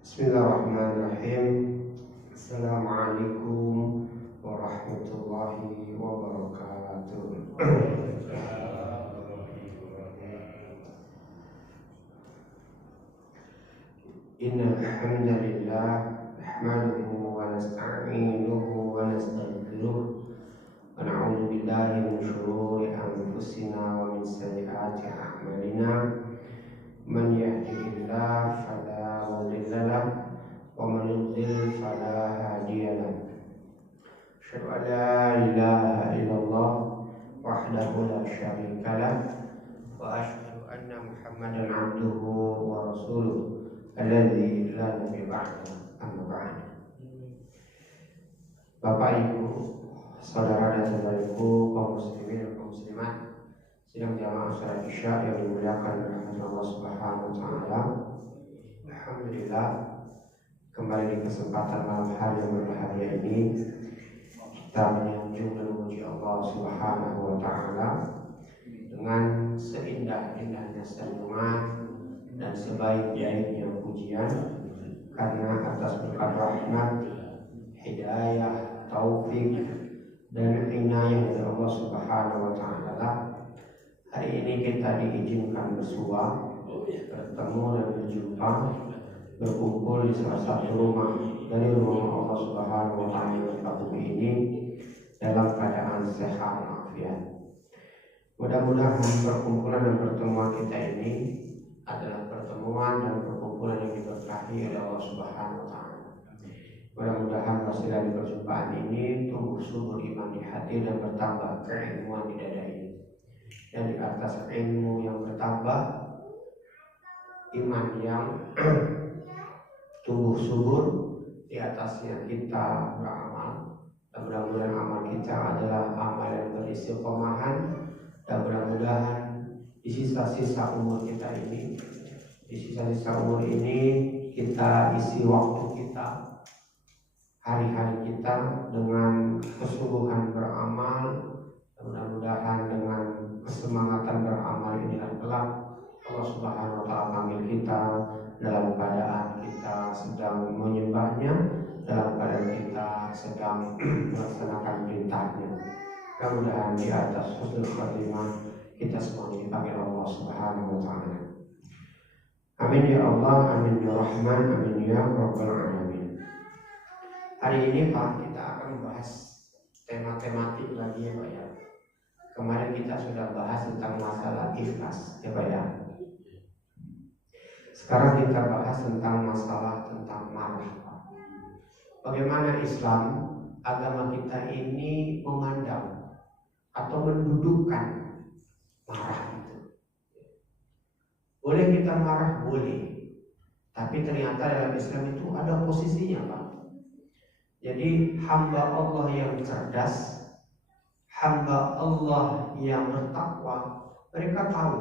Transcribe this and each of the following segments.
Bismillahirrahmanirrahim. Assalamualaikum warahmatullahi wabarakatuh. Innal hamdalillah nahmaduhu wa nasta'inuhu wa nastaghfiruh wa na'udzu billahi min shururi anfusina wa min sayyiati a'malina. Man yahdihillahu fala mudilla lahu wa man yudlil fala hadiya lahu. Asyhadu an la ilaha illallah wahdahu la syarika lahu wa asyhadu anna Muhammadan abduhu wa rasuluh alladzi la nabiyya ba'dahu, amma ba'd. Bapak Ibu, saudara dan saudariku, kaum muslimin dan kaum muslimat sidang jamaah salat Isya yang dimuliakan oleh Allah Subhanahu wa taala. Alhamdulillah, kembali di kesempatan malam hari yang berbahagia ini kita menyanjung dan memuji Allah Subhanahu wa taala dengan seindah-indahnya sanjungan dan sebaik-baiknya pujian, karena atas berkat rahmat, hidayah, taufik dan inayah dari Allah Subhanahu wa taala, hari ini kita diizinkan bersua, bertemu dan berjumpa, berkumpul di salah satu rumah dari rumah Allah Subhanahu wa taala di bumi ini dalam keadaan sehat walafiat. Mudah-mudahan perkumpulan dan pertemuan kita ini adalah pertemuan dan perkumpulan yang diberkahi oleh Allah Subhanahu wa taala. Mudah-mudahan hasil dari perjumpaan ini tumbuh subur iman di hati dan bertambah keilmuan di dada ini. Dan di atas ilmu yang bertambah, iman yang tumbuh subur, di atasnya kita beramal. Dan mudah-mudahan amal kita adalah amal yang beristiqomahan, dan mudah-mudahan di sisa-sisa umur kita ini, kita isi waktu kita, hari-hari kita dengan kesungguhan beramal. Mudah-mudahan dengan kesemangatan beramal inilah kelak Allah Subhanahu wa taala panggil kita dalam keadaan kita sedang menyembahnya, dalam keadaan kita sedang melaksanakan perintahnya. Mudah-mudahan di atas husnul khatimah kita semuanya dipanggil Allah Subhanahu wa taala. Amin ya Allah, amin ya Rahman, amin ya Rabbal alamin. Hari ini Pak, kita akan membahas tema-tematik lagi ya Pak ya. Kemarin kita sudah bahas tentang masalah ikhlas ya Pak ya. Sekarang kita bahas tentang masalah tentang marah. Bagaimana Islam, agama kita ini memandang atau mendudukkan marah itu. Boleh kita marah? Boleh. Tapi ternyata dalam Islam itu ada posisinya Pak. Jadi hamba Allah yang cerdas, hamba Allah yang bertakwa, mereka tahu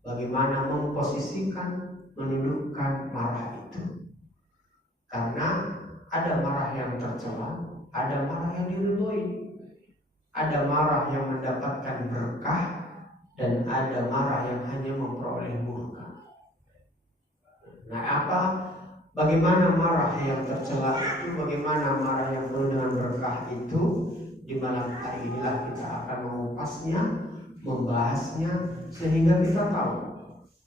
bagaimana memposisikan, menundukkan marah itu. Karena ada marah yang tercela, ada marah yang diridhoi, ada marah yang mendapatkan berkah, dan ada marah yang hanya memperoleh murka. Bagaimana marah yang tercela itu, bagaimana marah yang penuh dengan berkah itu? Di malam hari inilah kita akan mengupasnya, membahasnya, sehingga kita tahu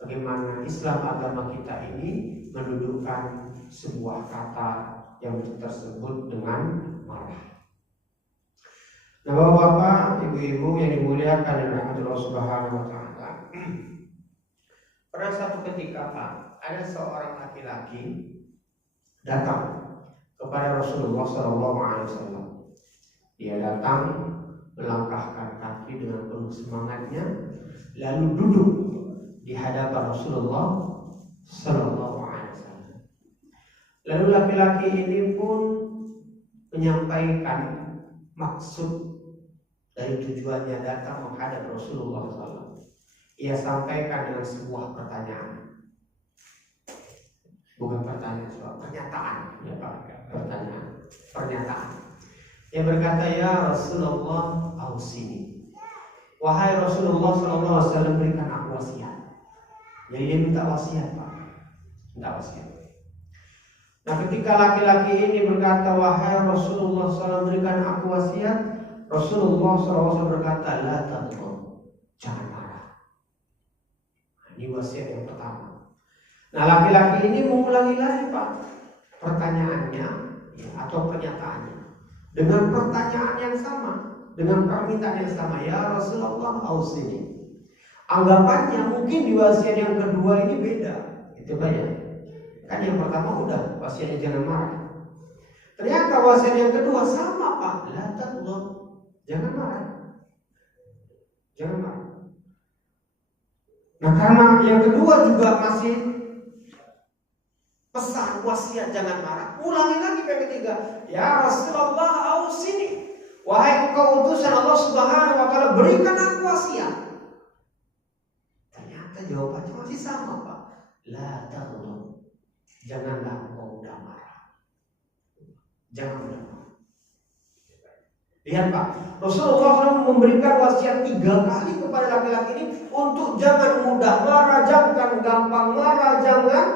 bagaimana Islam agama kita ini mendudukkan sebuah kata yang tersebut dengan marah. Nah, Bapak-bapak, ibu-ibu yang dimuliakan oleh Allah Subhanahu wa taala. Pada satu ketika Pak, ada seorang laki-laki datang kepada Rasulullah SAW. Dia datang melangkahkan kaki dengan penuh semangatnya, lalu duduk di hadapan Rasulullah SAW. Lalu laki-laki ini pun menyampaikan maksud dari tujuannya datang menghadap Rasulullah SAW. Ia sampaikan dengan sebuah pertanyaan, bukan pertanyaan, sebuah pernyataan, ya Pak, pernyataan. Dia berkata, ya Rasulullah, ausini. Wahai Rasulullah SAW, berikan aku wasiat. Jadi dia minta wasiat Pak, minta wasiat. Nah, ketika laki-laki ini berkata, wahai Rasulullah SAW, berikan aku wasiat, Rasulullah SAW berkata, la taghdab, jangan marah. Ini wasiat yang pertama. Nah, laki-laki ini mengulangi lagi Pak pertanyaannya atau pernyataannya dengan pertanyaan yang sama, dengan permintaan yang sama, ya Rasulullah ausini. Anggapannya mungkin di wasiat yang kedua ini beda, itu Pak ya. Kan yang pertama udah wasiatnya jangan marah. Ternyata wasiat yang kedua sama Pak, la taghdab, jangan marah. Jangan marah. Nah, karena yang kedua juga masih pesan wasiat jangan marah, ulangi lagi yang ketiga, ya Rasulullah ausini, wahai engkau utusan Allah Subhanahu wa taala, berikan aku wasiat. Ternyata jawabannya masih sama Pak, la taghdab, janganlah engkau mudah marah. Jangan mudah marah. Lihat Pak, Rasulullah SAW memberikan wasiat 3 kali kepada laki-laki ini untuk jangan mudah marah, jangan gampang marah, jangan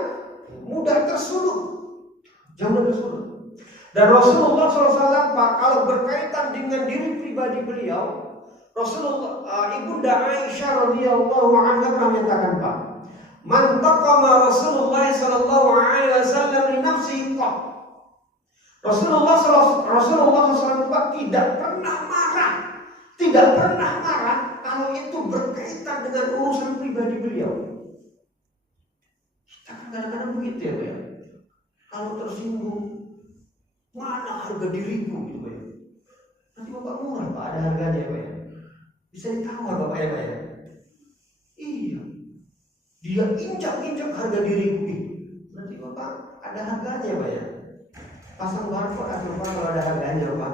mudah tersulut. Jangan tersulut. Dan Rasulullah SAW Pak, kalau berkaitan dengan diri pribadi beliau, Rasulullah Ibunda Aisyah radhiyallahu anha menyatakan Pak, man taqama Rasulullah sallallahu alaihi wasallam li nafsihi qat. Rasulullah SAW Pak tidak pernah marah kalau itu berkaitan dengan urusan pribadi beliau. Kita kan kadang-kadang begitu ya Pak ya. Kalau tersinggung, mana harga diriku gitu Pak ya. Nanti Bapak murah Pak, ada harganya ya Pak ya. Bisa ditawar Bapak ya Pak ya. Iya, dia injak-injak harga diriku. Nanti Bapak ada harganya ya Pak ya. Pasang barcode atau Pak kalau ada harganya Pak.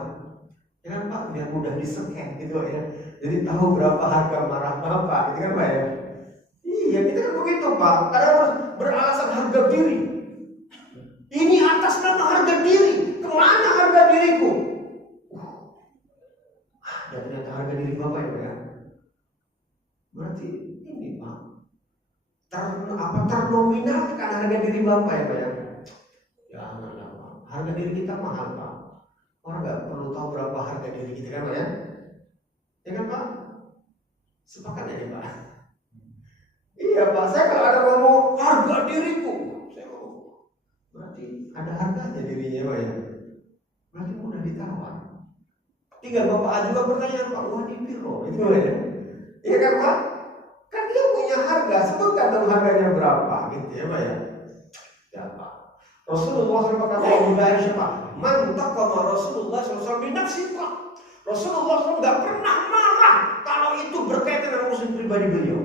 Ya kan Pak, biar mudah di-scan gitu Pak ya. Jadi tahu berapa harga marah Bapak gitu kan Pak ya. Iya, kita kan begitu Pak. Kadang harus beralasan harga diri. Ini atas nama harga diri. Kemana harga diriku? Ada ternyata harga diri Bapak ya Pak ya. Berarti ini Pak, ternominalkan harga diri Bapak ya Pak ya. Janganlah Pak, harga diri kita mahal Pak. Orang nggak perlu tahu berapa harga diri kita kan Pak ya. Ya kan Pak? Sepakat ya Pak. Iya Pak, saya kalau ada ngomong harga diriku, saya ngomong berarti ada harganya dirinya Pak ya. Berarti mudah ditawar. Tinggal Bapak ajukan pertanyaan Pak, wah di biro itu ya. Iya kan Pak? Kan dia punya harga, sebutkan dong harganya berapa gitu ya Pak ya. Ya Pak. Rasulullah SAW berkata, Pak, man taqama Rasulullah SAW bi nafsihi. Rasulullah SAW nggak pernah marah kalau itu berkaitan dengan urusan pribadi beliau.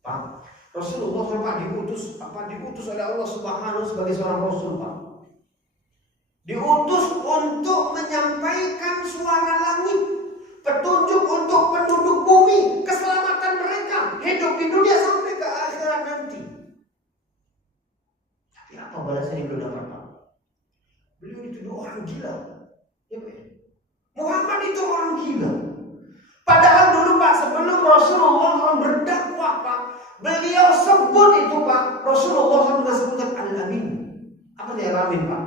Pak, Rasulullah SAW diutus oleh Allah Subhanahu sebagai seorang Rasul Pak. Diutus untuk menyampaikan suara langit, petunjuk untuk penduduk bumi, keselamatan mereka hidup di dunia sampai ke akhirat nanti. Tapi apa balasan yang beliau dapat Pak? Beliau dituduh orang gila. Ya Pak. Muhammad itu orang gila. Padahal dulu Pak, sebelum Rasulullah SAW berdakwah Pak, beliau sebut itu Pak, Rasulullah SAW sebutkan Al-Amin. Apa dia Al-Amin Pak?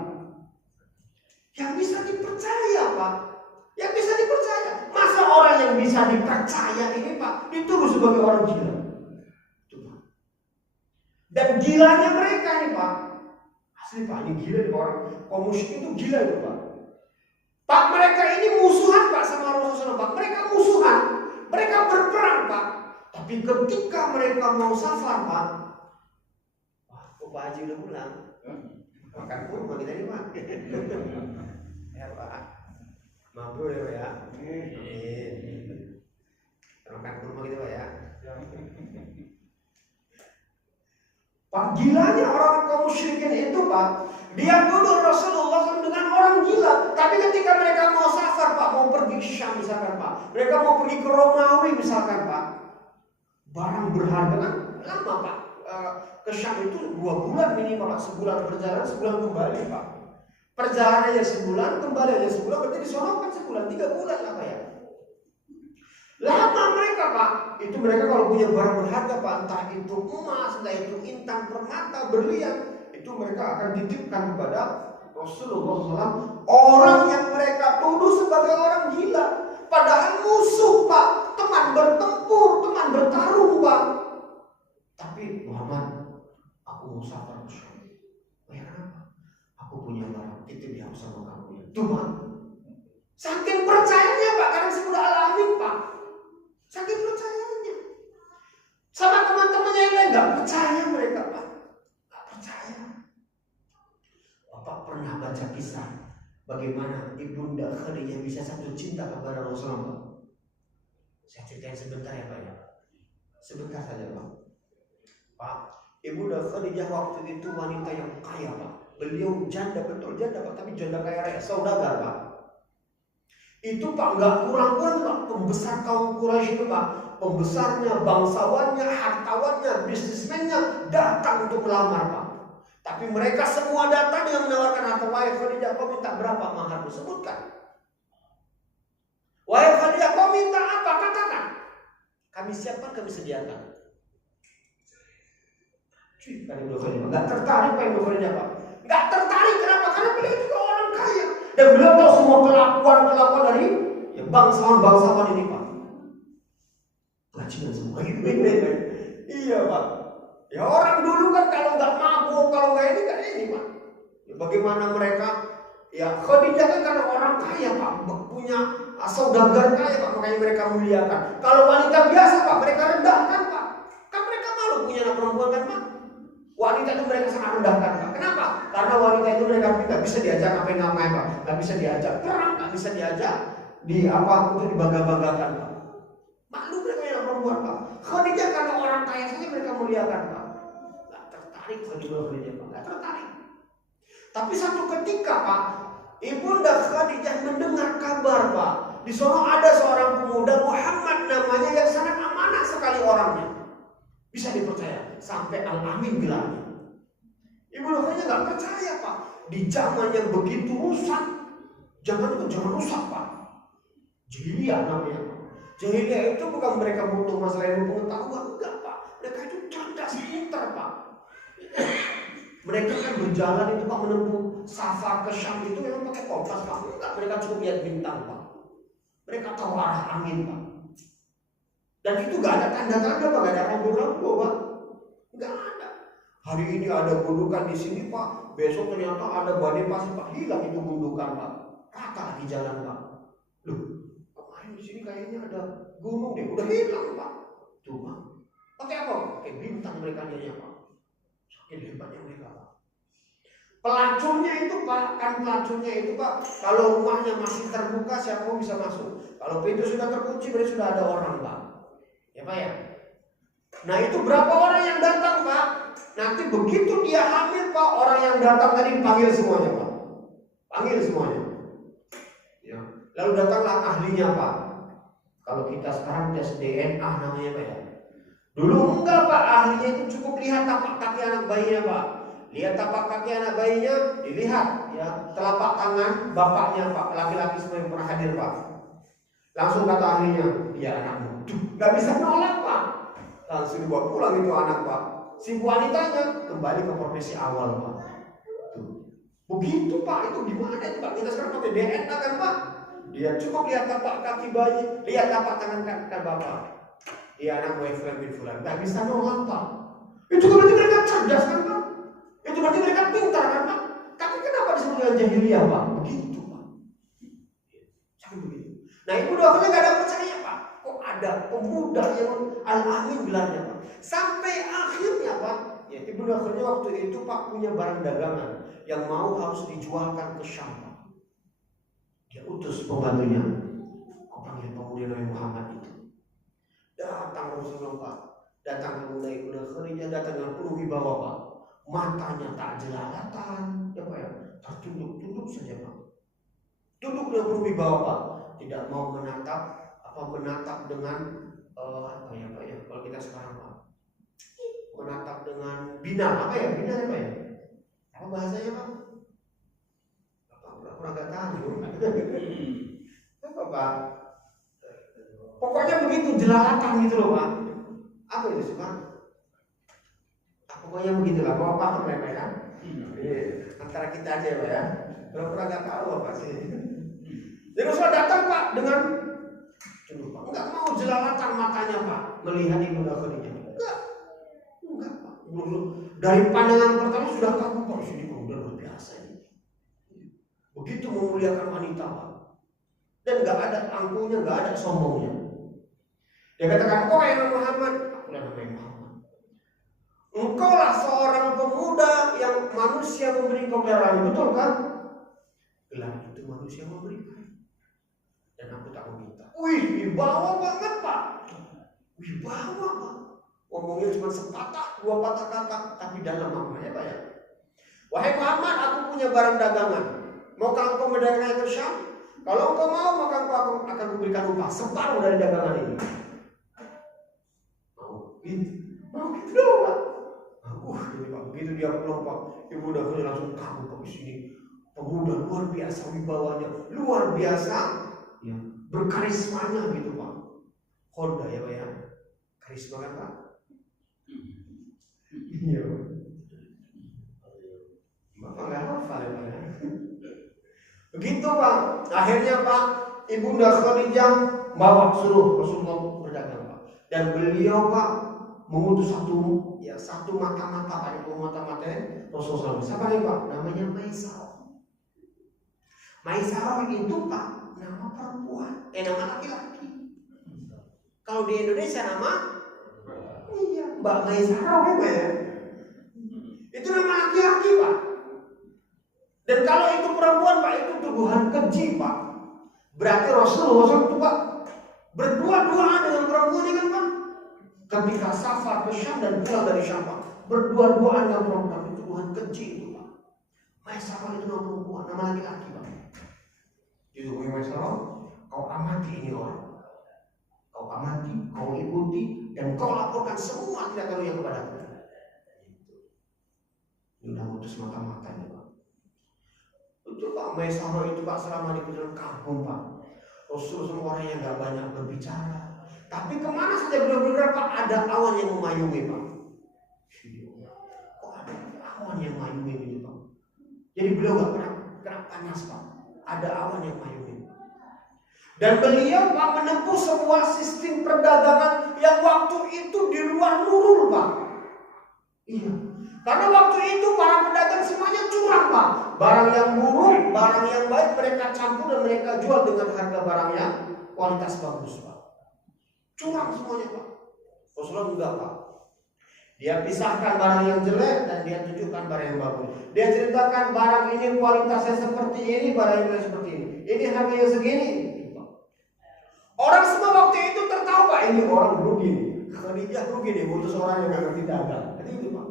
Yang bisa dipercaya Pak. Yang bisa dipercaya. Masa orang yang bisa dipercaya ini Pak dituduh sebagai orang gila? Itu Pak. Dan gilanya mereka ini Pak, asli Pak, ini gila nih orang. Kaum musyrik itu gila itu Pak. Pak, mereka ini musuhan Pak sama Rasulullah Pak. Mereka musuhan. Mereka berperang Pak. Tapi ketika mereka mau safar Pak, wah, kok Pak Haji udah pulang? Makan kurma kita ini Pak. Ya Pak, mampu ya Pak ya. Makan kurma kita Pak ya. Pak, gilanya orang kaum musyrikin itu Pak, dia tuduh Rasulullah SAW dengan orang gila. Tapi ketika mereka mau safar Pak, mau pergi ke Syam misalkan Pak, mereka mau pergi ke Romawi misalkan Pak, barang berharga kan lama Pak. Ke Syam itu 2 bulan minimal Pak, sebulan perjalanan, sebulan kembali Pak. Perjalanannya sebulan, kembali aja sebulan, berarti di sono kan sebulan, 3 bulan lah Pak ya. Lama mereka Pak, itu mereka kalau punya barang berharga Pak, entah itu emas, entah itu intan, permata, berlian, Itu mereka akan titipkan kepada Rasulullah SAW orang yang mereka tuduh sebagai orang gila. Padahal musuh Pak, teman bertempur, teman bertarung Pak. Tapi Muhammad, aku mau safar ke Syam. Ya kenapa? Aku punya barang titip yang sama kamu ya. Tuh Pak, saking percayanya Pak, karena saya udah alamin Pak. Saking percayanya. Sama teman-temannya yang lain gak percaya mereka Pak. Gak percaya. Bapak pernah baca kisah bagaimana Ibunda Khadijah bisa satu cinta kepada Rasulullah. Saya ceritain sebentar ya Pak ya. Sebentar saja Pak. Pak, Ibunda Khadijah waktu itu wanita yang kaya Pak. Beliau janda, betul janda Pak, tapi janda kaya raya, saudagar Pak. Itu Pak nggak kurang-kurang Pak, pembesar kaum Quraisy itu Pak. Pembesarnya, bangsawannya, hartawannya, bisnismennya datang untuk melamar Pak. Tapi mereka semua datang dengan menawarkan harta. Wahai Khadijah, kau minta berapa mahar? Sebutkan. Wahai Khadijah, kau minta apa? Katakan. Kami siapkan, kami sediakan. Cuy, kan Ibnu Khadijah nggak tertarik Pak Ibnu Khadijah Pak. Nggak tertarik kenapa? Karena beliau juga orang kaya dan beliau tahu semua kelakuan dari ya, bangsawan ini Pak. Bajingan semua gitu. Iya Pak. Ya orang dulu kan kalau nggak mabuk, kalau nggak ini Pak. Ya, bagaimana mereka? Ya Khadijah kan karena orang kaya Pak, punya saudagar kaya Pak, makanya mereka muliakan. Kalau wanita biasa Pak, mereka rendahkan Pak. Kan mereka malu punya anak perempuan kan Pak. Wanita itu mereka sangat rendahkan Pak. Kenapa? Karena wanita itu mereka nggak bisa diajak ngapain Pak, nggak bisa diajak perang, nggak bisa diajak di apa untuk dibangga-banggakan Pak. Malu mereka yang perempuan Pak. Khadijah karena orang kaya saja mereka muliakan Pak. Nggak tertarik Khadijah Pak, nggak tertarik. Tapi satu ketika Pak, Ibunda Khadijah mendengar kabar Pak. Di sana ada seorang pemuda Muhammad namanya yang sangat amanah sekali orangnya. Bisa dipercaya sampai Al-Amin bilangnya. Ibunda Khadijah nggak percaya Pak. Di zaman yang begitu rusak, zaman itu jangan rusak Pak. Jahiliyah namanya Pak. Jahiliyah itu bukan mereka butuh masalah ilmu pengetahuan, enggak Pak. Mereka itu cerdas, pintar Pak. Mereka kan berjalan itu Pak menempuh safar ke Syam itu memang pakai kompas Pak. Enggak, mereka cukup lihat bintang Pak. Mereka tahu arah angin Pak. Dan itu gak ada tanda-tanda Pak, gak ada rambu-rambu Pak. Gak ada. Hari ini ada gundukan di sini Pak, besok ternyata ada badai pasir Pak, hilang itu gundukan Pak. Rata lagi jalan Pak. Loh, kemarin di sini kayaknya ada gunung deh, udah hilang Pak. Tuh Pak. Pakai apa? Pakai bintang mereka nya Pak. Saking hebatnya mereka Pak. Pelacurnya itu Pak, kan pelacurnya itu Pak, kalau rumahnya masih terbuka siapa bisa masuk. Kalau pintu sudah terkunci berarti sudah ada orang Pak. Ya Pak ya. Nah itu berapa orang yang datang Pak? Nanti begitu dia hamil Pak, orang yang datang tadi panggil semuanya Pak. Panggil semuanya. Ya. Lalu datanglah ahlinya Pak. Kalau kita sekarang tes DNA namanya Pak ya. Dulu enggak Pak, ahlinya itu cukup lihat tapak kaki anak bayinya Pak. Lihat tapak kaki anak bayinya, dilihat ya telapak tangan bapaknya Pak, laki-laki semua yang pernah hadir Pak. Langsung kata ahlinya, dia anakmu. Gak bisa nolak Pak. Langsung dibawa pulang itu anak Pak. Si wanitanya kembali ke profesi awal Pak. Tuh. Begitu Pak, itu gimana itu Pak? Kita sekarang pakai DNA kan Pak. Dia cukup lihat tapak kaki bayi, lihat tapak tangan kan bapak. Dia anak boyfriend bin fulan. Gak bisa nolak Pak. Itu berarti mereka cerdas kan Pak? Itu berarti mereka pintar kan Pak? Tapi kenapa disebut dengan jahiliyah Pak? Begitu Pak. Jangan begitu. Nah ibu doanya gak ada percaya Pak. Kok ada pemuda yang Al-Amin gelarnya Pak. Sampai akhirnya Pak, ya ibu doanya waktu itu Pak punya barang dagangan yang mau harus dijualkan ke Syam Pak. Dia utus pembantunya, kau panggil pemuda Nabi Muhammad itu. Datang Rasulullah Pak. Datang pemuda Ibnu Khadijah, datang dengan penuh wibawa Pak. Matanya tak jelalatan, ya Pak ya, tertunduk-tunduk saja Pak. Tunduk dengan penuh wibawa Pak. Tidak mau menatap dengan apa ya Pak ya, kalau kita sekarang Pak. Menatap dengan bina, apa ya bina apa ya? Apa bahasanya Pak? Kurang gak tahu. Apa Pak? Pokoknya begitu jelalatan gitu loh Pak. Apa itu sih Pak? Pokoknya begitulah, bawa paham ya Pak ya. Antara kita aja Pak ya. Pura-pura nggak tahu apa sih. Jadi Rasulullah datang Pak dengan Pak, enggak mau jelalatan matanya Pak melihat Ibunda Khadijah. Enggak Pak. Dari pandangan pertama sudah kagum Pak, ini pemuda luar biasa ini. Begitu memuliakan wanita Pak. Dan enggak ada angkuhnya, enggak ada sombongnya. Dia katakan, "Oh ya Muhammad," aku namanya Muhammad. "Engkau lah seorang pemuda yang manusia memberi kebenaran, betul kan?" Gelar itu manusia memberikan. Dan aku tak meminta. Wih, wibawa banget Pak. Wibawa Pak. Ngomongnya cuma sepatah, dua patah kata, tapi dalam maknanya Pak ya. "Wahai Muhammad, aku punya barang dagangan. Maukah engkau mendagangnya ke Syam? Kalau engkau mau, maka engkau akan kuberikan upah separuh dari dagangan ini." Mau gitu doang Pak. Ini Pak, begitu dia pulang Pak, Ibunda Khadijah langsung kagum Pak, di sini pemuda luar biasa wibawanya, luar biasa ya, berkarismanya gitu Pak. Honda ya Pak ya. Karisma kan Pak? Iya. Bapak nggak hafal ya Pak ya. Begitu Pak. Akhirnya Pak, Ibunda Khadijah bawa suruh Rasulullah berdagang Pak. Dan beliau Pak mengutus satu mata-mata Pak, itu mata-mata Rasulullah. Siapa nih Pak? Namanya Maisarah. Maisarah itu Pak nama perempuan, nama laki-laki. Kalau di Indonesia nama Mbak Maisarah ya. Itu nama laki-laki Pak. Dan kalau itu perempuan Pak, itu tuduhan keji Pak. Berarti Rasulullah itu Pak berdua-duaan dengan perempuan ini kan Pak. Ketika safar ke Syam dan pulang dari Syam Pak, berdua-duaan dengan perempuan, itu tuduhan keji itu Pak. Maisarah itu nama perempuan, nama laki-laki Pak. Jadi Maisarah, kau amati ini orang. Kau amati, kau ikuti, dan kau laporkan semua tidak tahu yang kepadaku. Ini udah putus mata-matanya Pak. Itu Pak Maisarah itu Pak selama di perjalanan kagum Pak. Rasul semua orang yang gak banyak berbicara. Tapi kemana saja beliau bergerak Pak, ada awan yang memayungi Pak. Kok ada awan yang memayungi gitu Pak. Jadi beliau gak kena panas Pak. Ada awan yang memayungi. Dan beliau Pak menempuh sebuah sistem perdagangan yang waktu itu di luar nurul Pak. Iya. Karena waktu itu para pedagang semuanya curang Pak. Barang yang buruk, barang yang baik mereka campur dan mereka jual dengan harga barang yang kualitas bagus Pak. Curang semuanya Pak. Rasulullah enggak Pak. Dia pisahkan barang yang jelek dan dia tunjukkan barang yang bagus. Dia ceritakan barang ini kualitasnya seperti ini, barang ini seperti ini. Ini harganya segini. Orang semua waktu itu tertawa Pak, ini orang rugi nih. Khadijah rugi nih, ngutus orang yang gak ngerti dagang. Jadi itu Pak,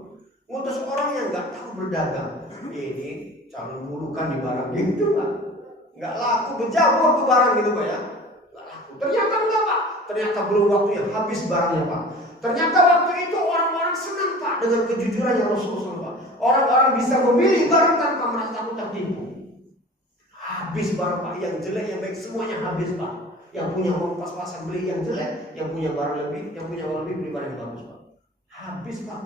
ngutus orang yang gak tahu berdagang. Ini calon burukan di barang gitu Pak. Gak laku, berjabur tuh barang gitu Pak ya. Gak laku, ternyata enggak Pak. Ternyata belum waktunya, habis barangnya Pak. Ternyata waktu itu orang-orang senang Pak dengan kejujuran yang Rasulullah Pak. Orang-orang bisa memilih barang tanpa merasa takut tertipu. Habis barang Pak, yang jelek yang baik semuanya habis Pak. Yang punya uang pas-pasan beli yang jelek, yang punya barang lebih, yang punya uang lebih beli barang yang bagus Pak. Habis Pak.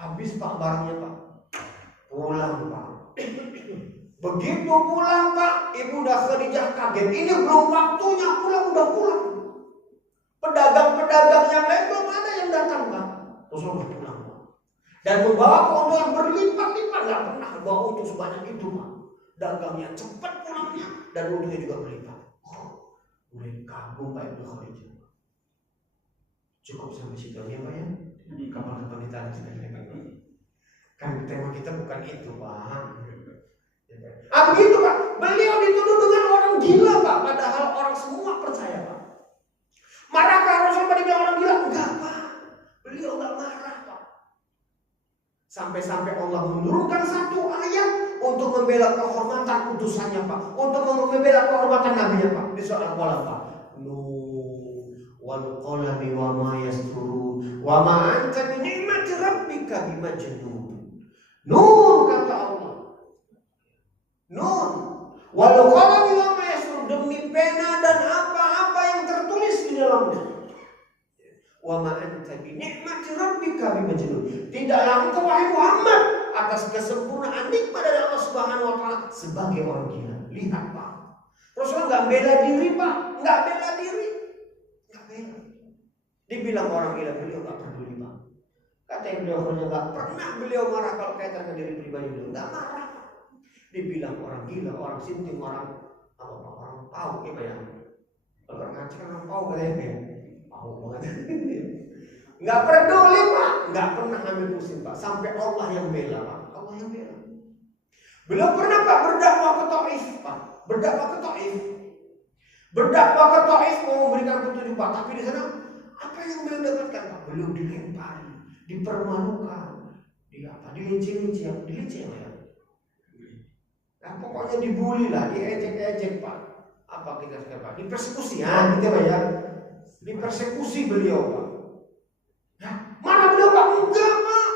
Habis Pak barangnya Pak. Pulang Pak. Begitu pulang Pak, Ibunda Khadijah kaget. Ini belum waktunya pulang, udah pulang. Pedagang-pedagang yang lain belum ada yang datang Pak. Rasulullah pulang Pak. Dan membawa keuntungan berlipat-lipat, nggak pernah bawa untung sebanyak itu Pak. Dagangnya cepat pulangnya dan untungnya juga berlipat. Oh, mulai kagum Pak Ibnu Khadijah. Cukup sampai situ ya Pak ya. Kapan-kapan kita lanjutkan lagi. Kan tema kita bukan itu Pak. Begitu Pak. Beliau dituduh dengan orang gila Pak. Padahal orang semua percaya Pak. Marahkah Rasulullah dibilang orang gila? Enggak Pak. Beliau enggak marah Pak. Sampai-sampai Allah menurunkan satu ayat untuk membela kehormatan utusannya Pak. Untuk membela kehormatan Nabi-Nya Pak. Di soal Al-Qalam Pak. Wal qalami wa ma yasturun wa ma anta bi ni'mati rabbika bimajnun. Nun kata Allah. Nun wal qalami wa ma yasturun, demi pena dan apa-apa yang tertulis di dalamnya. Wa ma anta bi ni'mati rabbika bimajnun. Tidaklah engkau wahai Muhammad atas kesempurnaan nikmat dari Allah Subhanahu wa taala sebagai orang gila. Lihat Pak, Rasulullah enggak bela diri Pak, enggak bela diri. Enggak bela. Dibilang orang gila, beliau enggak peduli Pak. Kata beliau enggak pernah beliau marah kalau kaitan dengan diri pribadi beliau, enggak marah. Dibilang orang gila, orang sinting, orang apa Pak, orang pau gitu ya. Kalau orang ngaji kan orang pau katanya. Pau banget. Enggak peduli Pak, enggak pernah ambil pusing Pak, sampai Allah yang bela Pak. Allah yang bela. Beliau pernah Pak berdakwah ke Taif Pak, berdakwah ke Taif. Berdakwah ke Taif mau memberikan petunjuk Pak, tapi di sana apa yang beliau dapatkan Pak? Beliau dilempari, dipermalukan, dileceh-leceh ya. Nah, pokoknya dibully lah, diejek-ejek Pak. Apa kita sekarang Pak? Dipersekusi ya, gitu Pak ya. Dipersekusi beliau Pak. Nah, marah beliau Pak? Enggak Pak.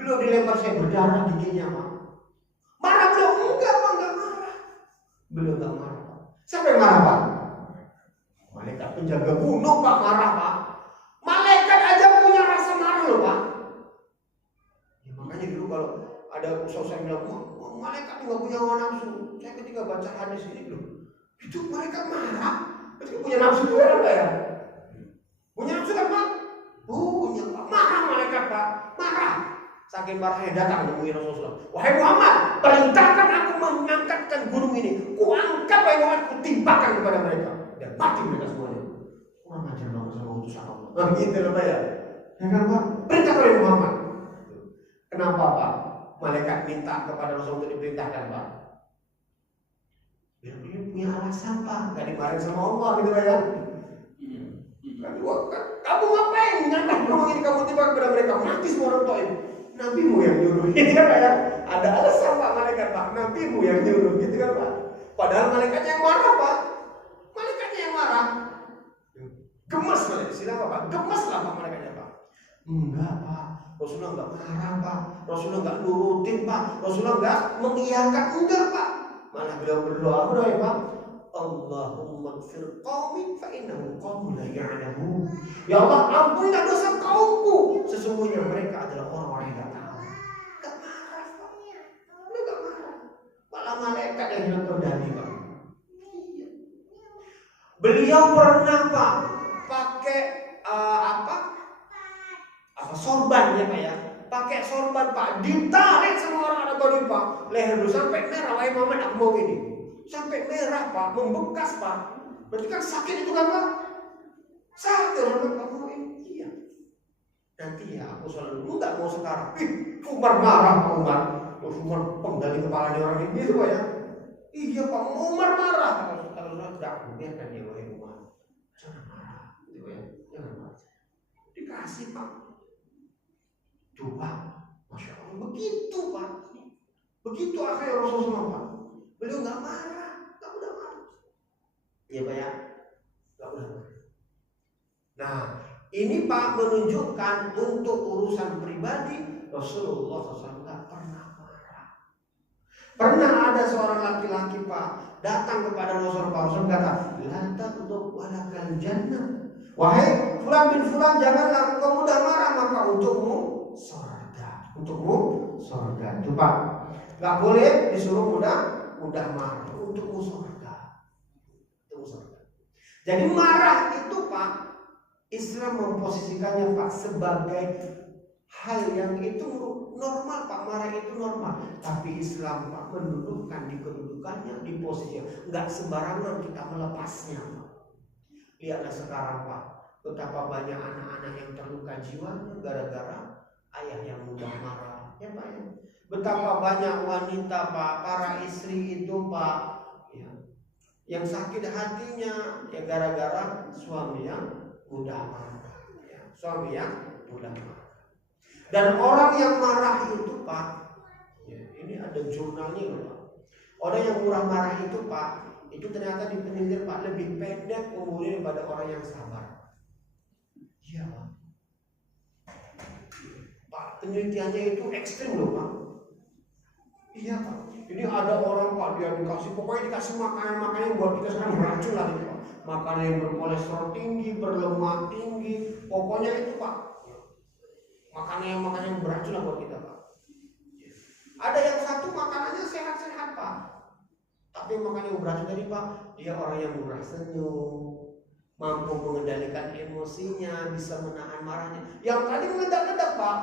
Beliau dilempar, saya berdarah giginya Pak. Marah beliau? Enggak Pak, enggak marah. Beliau enggak marah Pak. Siapa yang marah Pak? Malaikat penjaga gunung Pak marah Pak. Malaikat aja punya rasa marah loh Pak. Ya, makanya dulu kalau ada usaha saya bilang, malaikat nggak punya hawa nafsu. Saya ketika baca hadis ini loh, itu malaikat marah. Itu punya nafsu itu apa ya? Punya nafsu kan Pak? Punya Pak. Marah malaikat Pak. Marah. Saking marahnya datang menemui Rasulullah. Wahai Muhammad, perintahkan aku mengangkatkan gunung ini. Kuangkat wahai Muhammad, kutimpakan kepada mereka. Dan mati mereka semuanya. Kurang ajar banget sama utusan Allah. Nah gitu loh Pak ya. Ya kan Pak? Perintahkan wahai Muhammad. Kenapa Pak? Malaikat minta kepada Rasul untuk diperintahkan Pak. Biar dia punya alasan Pak, gak dimarahin sama Allah gitu Pak ya. Kamu ngapain? Nyangka ngomong ini kamu tiba kepada mereka, mati semua orang Taif. Nabimu yang nyuruh, gitu kan Pak ya. Ada alasan Pak malaikat Pak, nabimu yang nyuruh, gitu kan Pak. Padahal malaikatnya yang marah Pak. Malaikatnya yang marah. Gemes malaikat, silakan Pak. Gemes lah Pak malaikatnya Pak. Enggak Pak. Rasulullah enggak marah Pak, Rasulullah enggak nurutin Pak, Rasulullah enggak mengiyakan, enggak Pak. Malah beliau berdoa ya Pak, Allahumma ighfir qaumi fa innahum qaumun la ya'lamun. Ya Allah, ampunilah dosa kaumku, sesungguhnya mereka adalah orang-orang yang enggak tahu. Enggak marah Pak. Beliau enggak marah. Malah malaikat yang bilang kendali Pak. Beliau pernah Pak pakai sorban ya Pak ya, pakai sorban Pak, ditarik sama orang Arab Badui Pak, leher dulu sampai merah. Wahai Muhammad, aku mau ini, sampai merah Pak, membekas Pak. Berarti kan sakit itu kan Pak, sakit orang Pak mau ini. Iya. Nanti ya aku selalu enggak mau sekarang. Umar marah Pak Umar, Umar penggali kepalanya orang ini itu Pak ya. Iya Pak, Umar marah. Kalau tidak biarkan dia wahai Umar, jangan marah, gitu ya, jangan marah. Dikasih Pak. Coba, Masya Allah, begitu Pak. Begitu akhirnya Rasulullah Pak. Beliau nggak marah, nggak udah marah. Iya Pak ya, nggak udah marah. Nah, ini Pak menunjukkan untuk urusan pribadi Rasulullah SAW nggak pernah marah. Pernah ada seorang laki-laki Pak datang kepada Rasulullah. Rasul kata, la taqdu walakal jannah. Wahai fulan bin fulan, janganlah engkau mudah marah, maka untukmu surga, untukmu surga. Itu Pak, nggak boleh disuruh mudah marah, untukmu surga, untukmu surga. Jadi marah itu Pak, Islam memposisikannya Pak sebagai hal yang itu normal Pak, marah itu normal. Tapi Islam Pak mendudukkan di kedudukannya, di posisinya, nggak sembarangan kita melepasnya Pak. Lihatlah sekarang Pak, betapa banyak anak-anak yang terluka jiwa gara-gara ayah yang mudah marah, ya Pak ya. Betapa banyak wanita Pak, para istri itu Pak, ya, yang sakit hatinya ya gara-gara suami yang mudah marah, ya, suami yang mudah marah. Dan orang yang marah itu Pak, ya, ini ada jurnalnya loh Pak. Orang yang murah marah itu Pak, itu ternyata dipeneliti Pak lebih pendek umurnya daripada orang yang sabar. Iya Pak, penelitiannya itu ekstrim loh Pak. Iya Pak, ini ada orang Pak, dia dikasih, pokoknya dikasih makanan buat kita sekarang beracun lah gitu Pak. Makanan yang berkolesterol tinggi, berlemak tinggi, pokoknya itu Pak. Makanan yang beracun lah buat kita Pak. Ada yang satu makanannya sehat-sehat Pak, tapi makanan yang beracun tadi Pak, dia orang yang murah senyum, mampu mengendalikan emosinya, bisa menahan marahnya. Yang tadi meledak-ledak Pak,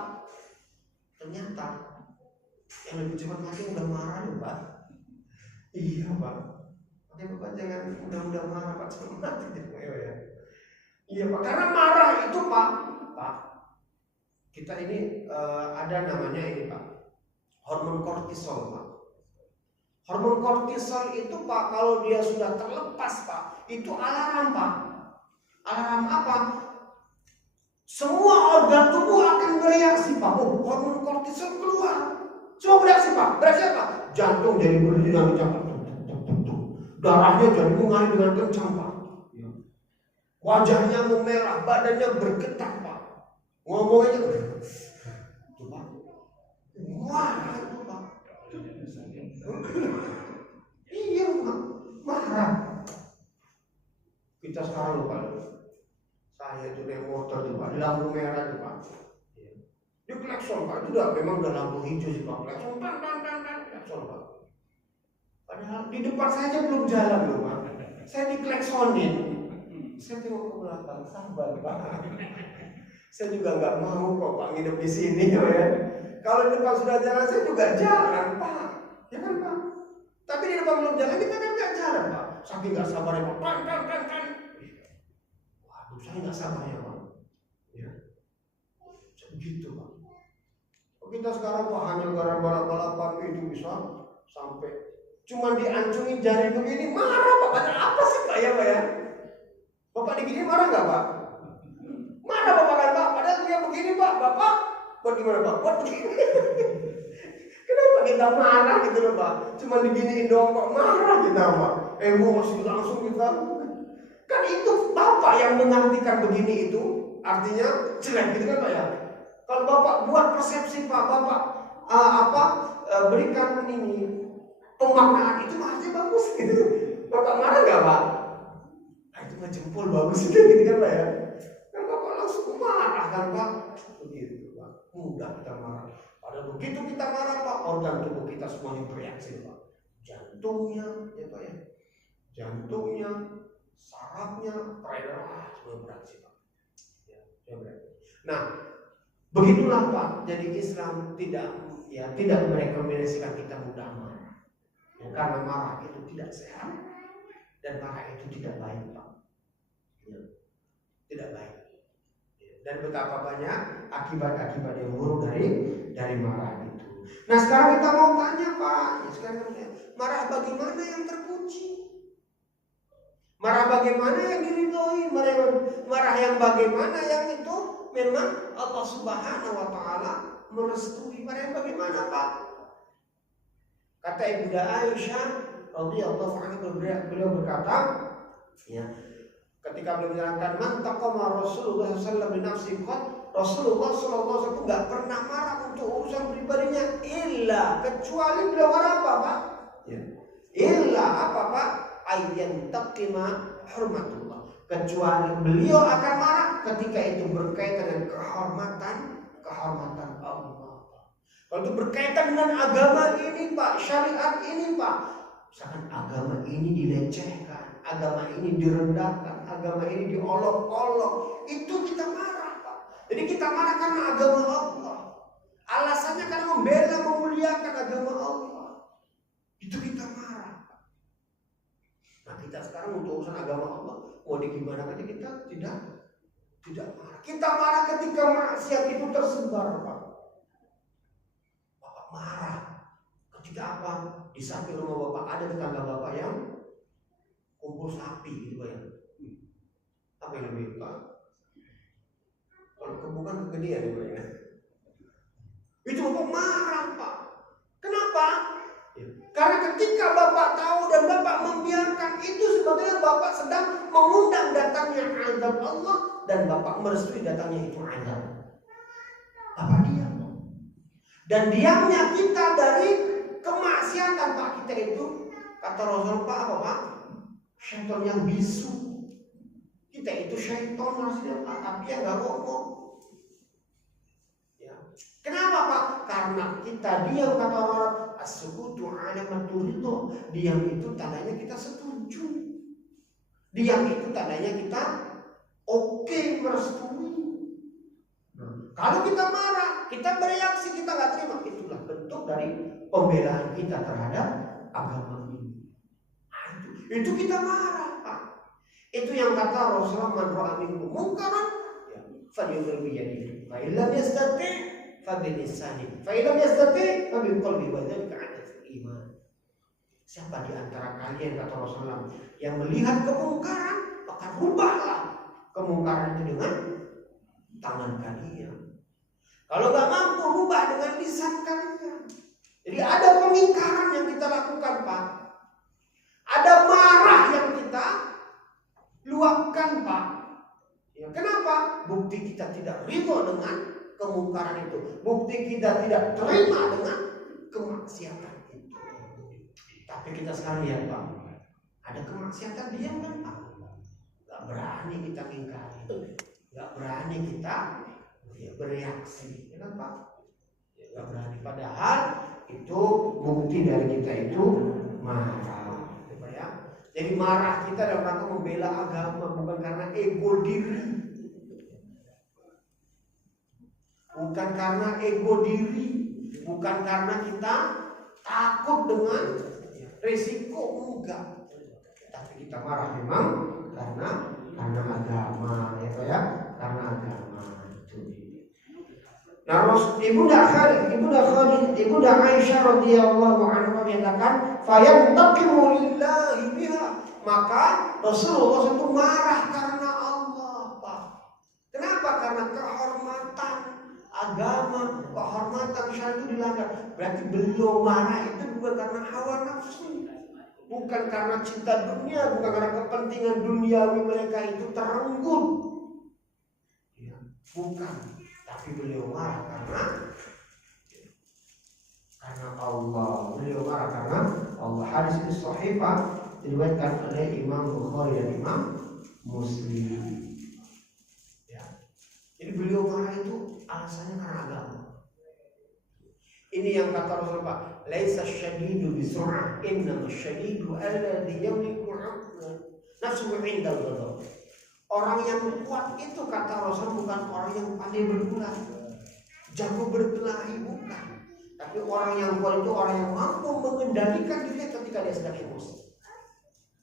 ternyata yang lebih cepat mati udah marah loh Pak. Iya Pak. Makanya Bapak jangan mudah-mudah marah Pak, cepat mati ya. Iya Pak, karena marah itu Pak, kita ini ada namanya ini Pak, hormon kortisol Pak. Hormon kortisol itu Pak, kalau dia sudah terlepas Pak, itu alarm Pak. Alarm apa? Semua organ tubuh akan bereaksi Pak. Oh, hormon kortisol keluar, semua bereaksi Pak. Bereaksi apa? Jantung jadi berdinamika, darahnya jadi mengalir dengan kencang Pak. Wajahnya memerah, badannya bergetar Pak. Ngomongnya itu Pak. Wah itu Pak. Iya Pak, marah. Kita sekarang lupa. Saya itu naik motor tuh Pak, di lampu merah tuh Pak. Di klakson Pak, itu memang udah lampu hijau sih Pak. Klakson, klakson Pak. Padahal di depan saya belum jalan loh Pak. Saya diklaksonin. Saya tengok ke belakang, sabar Pak. Saya juga nggak mau kok Pak nginep di sini ya. Kalau di depan sudah jalan, saya juga jalan Pak. Ya kan Pak? Tapi di depan belum jalan, kita kan nggak jalan Pak. Saking nggak sabarnya Pak. Waduh, saya nggak sabar ya Pak. Ya, begitu Pak. Kita sekarang Pak hanya gara-gara balap-balapan itu bisa sampai cuma diancungin jari begini, marah Pak. Banyak apa sih Pak ya Pak ya? Bapak digini marah nggak Pak? Marah Bapak kan Pak? Padahal dia begini Pak, Bapak buat gimana Pak? Buat begini. Kenapa kita marah gitu loh Pak? Cuma diginiin doang Pak, marah kita Pak. Emosi langsung kita. Kan itu Bapak yang mengartikan begini itu artinya jelek gitu kan Pak ya? Kalau Bapak buat persepsi Pak, Bapak berikan ini pemaknaan itu artinya bagus gitu. Bapak marah nggak Pak? Nah, itu mah jempol bagus gitu kan Pak ya? Kan Bapak langsung marah kan Pak? Begitu Pak, mudah kita marah. Padahal begitu kita marah Pak, organ tubuh kita semuanya bereaksi Pak. Jantungnya ya Pak ya, jantungnya, sarafnya, peredaran semua bereaksi Pak. Ya, bereaksi. Nah, begitulah Pak. Jadi Islam tidak merekomendasikan kita mudah marah. Ya, karena marah itu tidak sehat dan marah itu tidak baik Pak. Ya, tidak baik. Ya, dan betapa banyak akibat-akibat yang buruk dari marah itu. Nah sekarang kita mau tanya Pak, marah bagaimana yang terpuji? Marah bagaimana yang diridhoi? Marah yang bagaimana yang itu memang Allah Subhanahu wa Ta'ala merestui? Marah yang bagaimana Pak? Kata Ibunda Aisyah radhiyallahu anha, beliau berkata, ya, ketika beliau menerangkan man taqama Rasulullah sallallahu alaihi wasallam bi nafsihi, Rasulullah sallallahu alaihi wasallam enggak pernah marah untuk urusan pribadinya illa kecuali beliau marah apa Pak? Ya. Illa apa Pak? Ayyan taqima hurmatullah. Kecuali beliau akan marah ketika itu berkaitan dengan kehormatan Allah. Kalau itu berkaitan dengan agama ini Pak, syariat ini Pak, misalkan agama ini dilecehkan, agama ini direndahkan, agama ini diolok-olok, itu kita marah Pak. Jadi kita marah karena agama Allah. Alasannya karena membela, memuliakan agama Allah. Itu kita marah Pak. Nah kita sekarang untuk urusan agama Allah, mau digimana aja kita tidak marah. Kita marah ketika maksiat itu tersebar Pak. Bapak marah ketika apa? Di samping rumah Bapak ada tetangga Bapak yang kumpul sapi gitu Pak ya. Apa yang lebih Pak? Kalau kebukan kegedean Pak ya. Itu Bapak marah Pak. Kenapa? Ya. Karena ketika Bapak tahu dan Bapak membiarkan itu, sebetulnya Bapak sedang mengundang datangnya azab Allah dan Bapak merestui datangnya itu azab. Bapak diam. Dan diamnya kita dari kemaksiatan Pak, kita itu kata Rasul Pak apa Pak? Syaitan yang bisu. kita itu syaitan harusnya Pak, tapi ya nggak ngomong. Ya. Kenapa Pak? Karena kita diam, kata orang as-sukutu alamatul ridha. Diam itu tandanya kita setuju. Diam itu tandanya kita oke, merestui. Kalau kita marah, kita bereaksi, kita nggak terima, itulah bentuk dari pembelaan kita terhadap agama ini. Itu kita marah, Pak. Itu yang kata Rasulullah, man ra'a minkum munkaran falyughayyirhu biyadihi, fa illam yastati' fa bilisanihi, fa illam yastati' fa biqalbihi, wa dzalika 'adaful iman. Siapa di antara kalian, kata Rasulullah, yang melihat kemungkaran, maka rubahlah kemungkaran itu dengan tangan kalian. Kalau nggak mampu, rubah dengan lisan kalian. Jadi ada pengingkaran yang kita lakukan, Pak. Ada marah yang kita luapkan, Pak. Ya, kenapa? Bukti kita tidak ridho dengan kemungkaran itu. Bukti kita tidak terima dengan kemaksiatan itu. Tapi kita sekarang lihat, Pak, ada kemaksiatan diam kan, Pak? Gak berani kita ingkari, gak berani kita bereaksi, ya kan, Pak? Gak berani. Padahal itu bukti dari kita itu marah, ya. Jadi marah kita dalam rangka membela agama, bukan karena ego diri, bukan karena ego diri, bukan karena kita takut dengan resiko, enggak. Tapi kita marah memang karena agama, ya Pak ya, karena agama itu. Nah, Ibunda Aisyah radhiyallahu anha menyatakan, "Fayantaqimu lillahi biha." Maka Rasulullah itu marah karena Allah, Pak. Kenapa? Karena kehormatan agama, kehormatan syariat itu dilanggar. Berarti beliau marah itu bukan karena hawa nafsu, bukan karena cinta dunia, bukan karena kepentingan duniawi mereka itu terenggut, ya, bukan. Tapi beliau marah karena Allah. Beliau marah karena Allah. Hadis ini sahih, Pak, diriwayatkan oleh Imam Bukhari dan Imam Muslim. Ya. Jadi beliau marah itu alasannya karena agama. Ini yang kata Rasulullah, "Laisa syadidu bisur'ah, innama syadidu alladhi yamliku 'aqlan nafsuhu 'inda al-ghadab." Orang yang kuat itu, kata Rasul, bukan orang yang pandai berkelahi, jago berkelahi, bukan. Tapi orang yang kuat itu orang yang mampu mengendalikan diri ketika dia sedang emosi.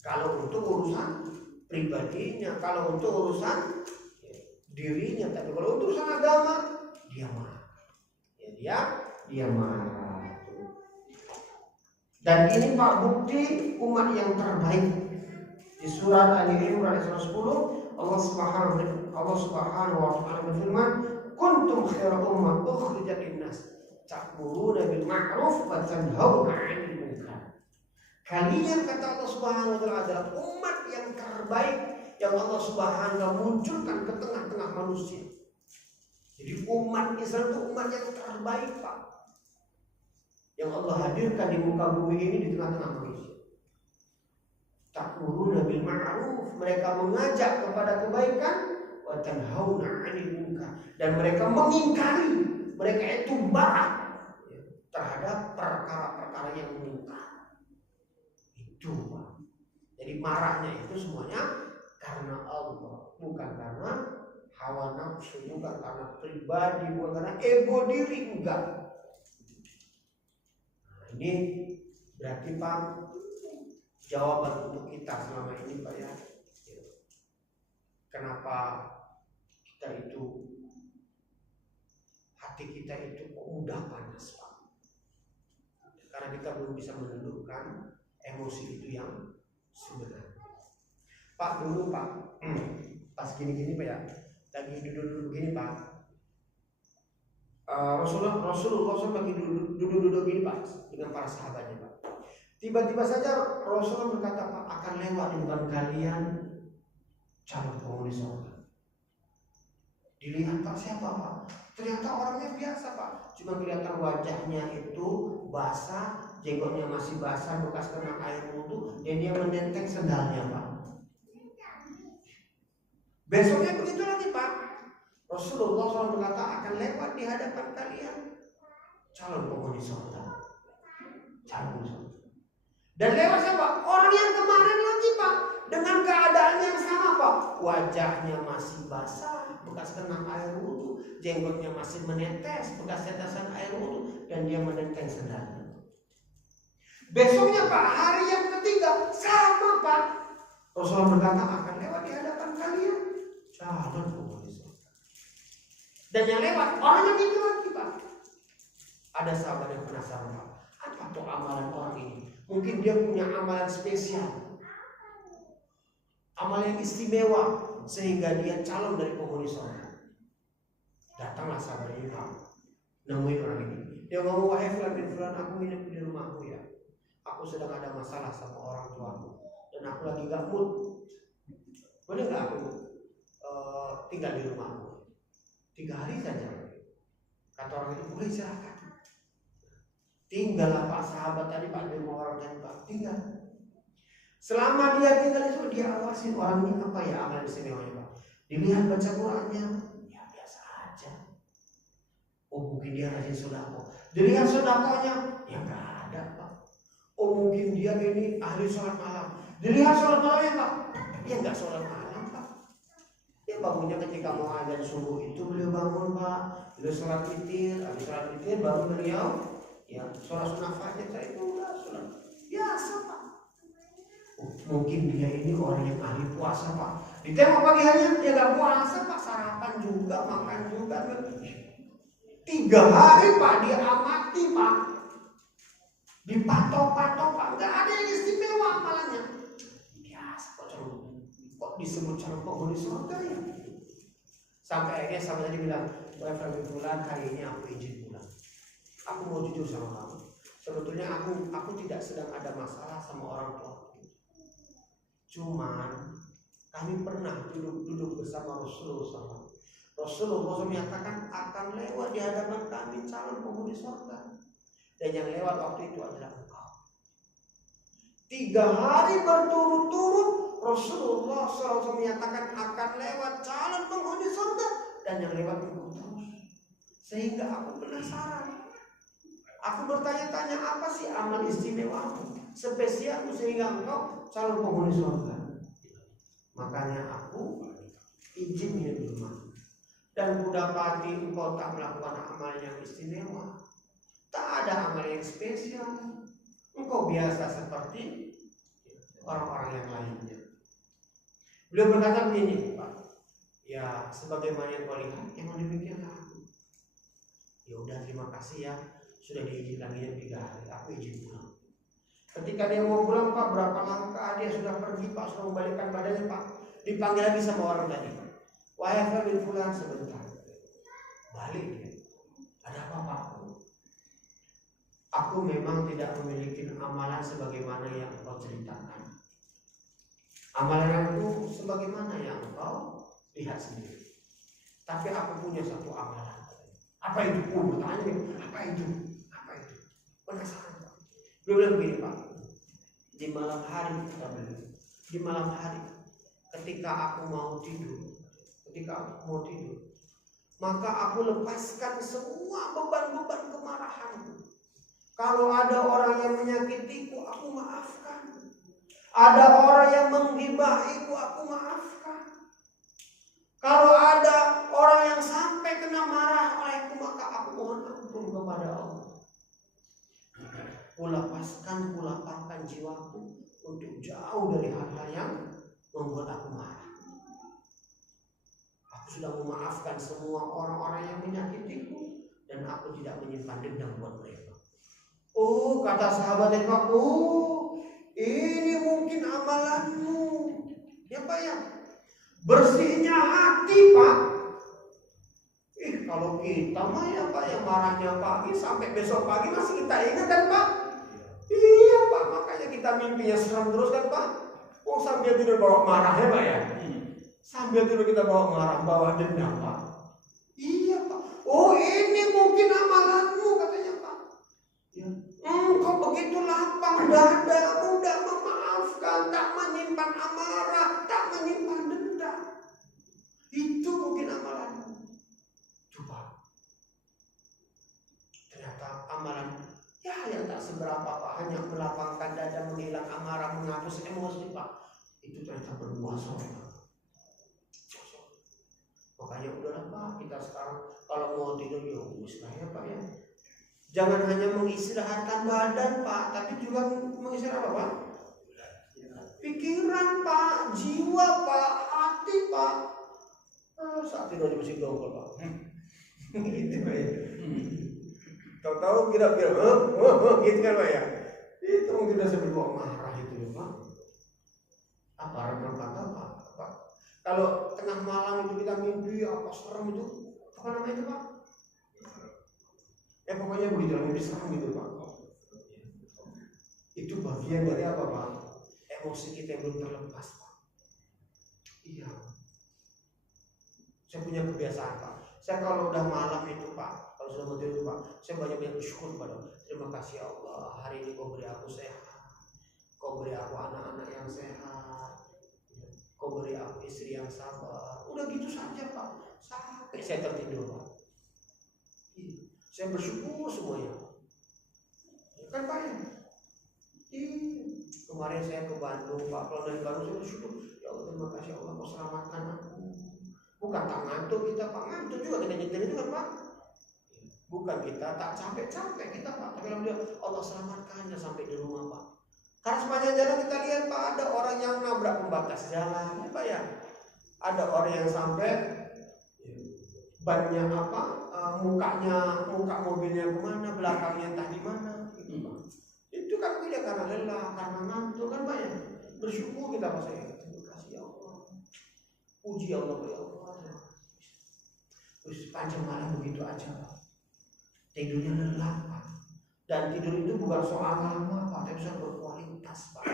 Kalau untuk urusan pribadinya, kalau untuk urusan dirinya, tapi kalau untuk urusan agama, dia marah. Ya, dia marah. Dan ini, Pak, bukti umat yang terbaik. Di surat Ali Imran ayat 110, Allah Subhanahu wa ta'ala berfirman, "Kuntum khaira ummah ukhrijat lin-nas, ta'muruna bil ma'ruf wa tanhauna 'anil munkar." Kalian, kata Allah Subhanahu wa ta'ala, adalah umat yang terbaik yang Allah Subhanahu wa ta'ala munculkan ke tengah-tengah manusia. Jadi umat Islam itu umat yang terbaik, Pak, yang Allah hadirkan di muka bumi ini di tengah-tengah manusia. Ta'muruna bil ma'ruf, mereka mengajak kepada kebaikan, wa tanhauna 'anil munkar, dan mereka mengingkari, mereka itu marah terhadap perkara-perkara yang munkar. Itu, Pak. Jadi marahnya itu semuanya karena Allah, bukan karena hawa nafsu, bukan karena pribadi, bukan karena ego diri, enggak. Nah, ini berarti, Pak, jawaban untuk kita selama ini, Pak, ya. Kenapa kita itu, hati kita itu kok mudah panas, Pak? Karena kita belum bisa menundukkan emosi itu yang sebenarnya. Pak, dulu, Pak, pas gini-gini, Pak, ya, lagi duduk-duduk begini, Pak, Rasulullah lagi duduk-duduk gini, Pak, dengan para sahabatnya, Pak. Tiba-tiba saja Rasulullah berkata, "Pak, akan lewat di depan kalian calon penghuni surga." Dilihat, Pak, siapa, Pak? Ternyata orangnya biasa, Pak. Cuma kelihatan wajahnya itu basah, jenggotnya masih basah, bekas kena air wudu, dan dia menenteng sendalnya, Pak. Besoknya begitu lagi Pak. Rasulullah SAW berkata akan lewat di hadapan kalian calon penghuni surga. Calon surga. Dan lewat siapa? Orang yang kemarin lagi Pak. Dengan keadaan yang sama Pak. Wajahnya masih basah, bekas kena air wudu. Jenggotnya masih menetes, bekas tetesan air wudu. Dan dia menenteng sendalnya. Besoknya Pak, hari yang ketiga sama Pak. Rasulullah berkata akan lewat di hadapan kalian calon penghuni surga. Dan yang lewat orangnya itu lagi Pak. Ada sahabat yang penasaran Pak. Apa tuh amalan orang ini? Mungkin dia punya amalan spesial, amalan yang istimewa sehingga dia calon dari penghuni surga. Datanglah sahabat ini Pak, nemuin orang ini. Dia ngomong, wahai fulan bin fulan, aku nginep di rumahmu ya. Aku sedang ada masalah sama orang tuaku dan aku lagi gak mood. Boleh gak aku tinggal di rumahmu 3 hari saja? Kata orang itu, boleh silakan. Tinggallah Pak, sahabat tadi Pak, di rumah orang tadi Pak, tinggal. Selama dia tinggal itu dia awasin orang ini apa ya amalan istimewanya Pak. Dilihat baca Qurannya, ya biasa aja. Oh mungkin dia rajin sedekah. Dilihat sedekahnya, ya gak ada Pak. Oh mungkin dia ini ahli sholat malam. Dilihat sholat malamnya Pak, ya gak sholat malam Pak. Ya bangunnya ketika mau azan subuh itu beliau bangun Pak. Beliau sholat witir, habis sholat witir baru beliau ya sholat sunnah fajar itu udah sholat biasa Pak. Mungkin dia ini orang yang ahli puasa Pak. Ditengok pagi harinya dia gak puasa Pak, sarapan juga, makan juga. 3 hari Pak dia amati Pak, dipatok-patok Pak, gak ada yang istimewa amalannya. Biasa kok disebut calon penghuni surga ya. Sampai akhirnya sama tadi bilang, wahai fulan, hari ini aku izin pulang. Aku mau jujur sama kamu. Sebetulnya aku tidak sedang ada masalah sama orang tua. Cuman kami pernah duduk bersama Rasulullah SAW. Rasulullah SAW menyatakan akan lewat di hadapan kami calon penghuni surga. Dan yang lewat waktu itu adalah engkau. 3 hari berturut-turut Rasulullah SAW menyatakan akan lewat calon penghuni surga. Dan yang lewat engkau terus. Sehingga aku penasaran. Aku bertanya-tanya apa sih amal istimewamu, spesialmu sehingga engkau calon penghuni surga. Makanya aku izin di rumah. Dan kudapati engkau tak melakukan amal yang istimewa. Tak ada amal yang spesial. Engkau biasa seperti orang-orang yang lainnya. Beliau berkata begini, Pak. Ya sebagaimana yang kau lihat, emang demikianlah aku. Ya udah terima kasih ya. Sudah diizinkan nginep 3 hari, aku izin pulang. Ketika dia mau pulang Pak, berapa langkah dia sudah pergi Pak, sudah membalikkan badannya Pak. Dipanggil lagi sama orang tadi. Wahai fulan bin fulan, sebentar. Balik dia. Ada apa Pak? Aku memang tidak memiliki amalan sebagaimana yang engkau ceritakan. Amalan itu sebagaimana yang engkau lihat sendiri. Tapi aku punya satu amalan. Apa itu? Bertanya nih, apa itu? Penasaran Pak. Beliau bilang begini Pak, di malam hari ketika aku mau tidur, maka aku lepaskan semua beban-beban kemarahanku. Kalau ada orang yang menyakitiku, aku maafkan. Ada orang yang menggibahiku, aku maafkan. Kalau ada orang yang sampai kena marah olehku, maka aku mohon ampun kepada Allah. Kulapangkan jiwaku untuk jauh dari hal-hal yang membuat aku marah. Aku sudah memaafkan semua orang-orang yang menyakitiku dan aku tidak menyimpan dendam buat mereka. Oh, kata sahabat itu, ini mungkin amalanmu. Ya Pak ya, bersihnya hati Pak. Kalau kita mah ya Pak, yang marahnya pagi sampai besok pagi masih kita ingat kan Pak? Iya Pak, makanya kita mimpinya serem terus kan Pak. Oh sambil tidur bawa marah ya Pak ya? Sambil tidur kita bawa marah, bawa dendam Pak. Iya Pak. Oh ini mungkin amalanmu katanya Pak. Ya. Kok begitu lapang dada, mudah memaafkan, tak menyimpan amarah, tak menyimpan dendam. Pak, hanya melapangkan dada, menghilang amarah, menghapus emosi Pak, itu ternyata berbuah sorga. Makanya udahlah Pak, kita sekarang kalau mau tidur ya lah Pak ya. Jangan hanya mengistirahatkan badan Pak, tapi juga mengistirahatkan apa Pak? Pikiran Pak, jiwa Pak, hati Pak. Saat tidur aja masih dongkol Pak. Gitu Pak ya. Tahu-tahu kira-kira gitu kan Pak ya. Itu mungkin sudah sebuah marah itu ya Pak. Apa renang kata Pak? Kalau tengah malam itu kita mimpi apa serem itu, apa namanya itu Pak? Pokoknya begitu mimpi serem gitu Pak. Itu bagian dari apa Pak? Emosi kita yang belum terlepas Pak. Iya. Saya punya kebiasaan Pak. Saya kalau udah malam itu Pak, kalau sudah mau tidur Pak, saya banyak bersyukur pada terima kasih ya Allah, hari ini Kau beri aku sehat, Kau beri aku anak-anak yang sehat, Kau beri aku istri yang sabar. Udah gitu saja Pak, sampai saya tertidur Pak. Saya bersyukur semuanya. Kan Pak ya? Kemarin saya ke Bandung Pak, kalau dari Bandung saya bersyukur, ya Allah terima kasih ya Allah Kau selamatkan aku. Bukan tak ngantuk kita Pak, ngantuk juga kita nyetir itu kan Pak. Bukan kita tak capek-capek kita Pak, tapi alhamdulillah Allah selamatkannya sampai di rumah Pak. Karena sepanjang jalan kita lihat Pak, ada orang yang nabrak pembatas jalan Pak ya. Ada orang yang sampai bannya apa, muka mobilnya kemana, belakangnya entah di mana. Itu kan tidak karena lelah, karena ngantuk kan Pak ya. Bersyukur kita Pak saya. Terima kasih ya Allah. Puji Allah ya Allah. Terus panjang malam begitu aja Pak. Tidurnya lelah Pak. Dan tidur itu bukan soal lama Pak, tapi soal berkualitas Pak.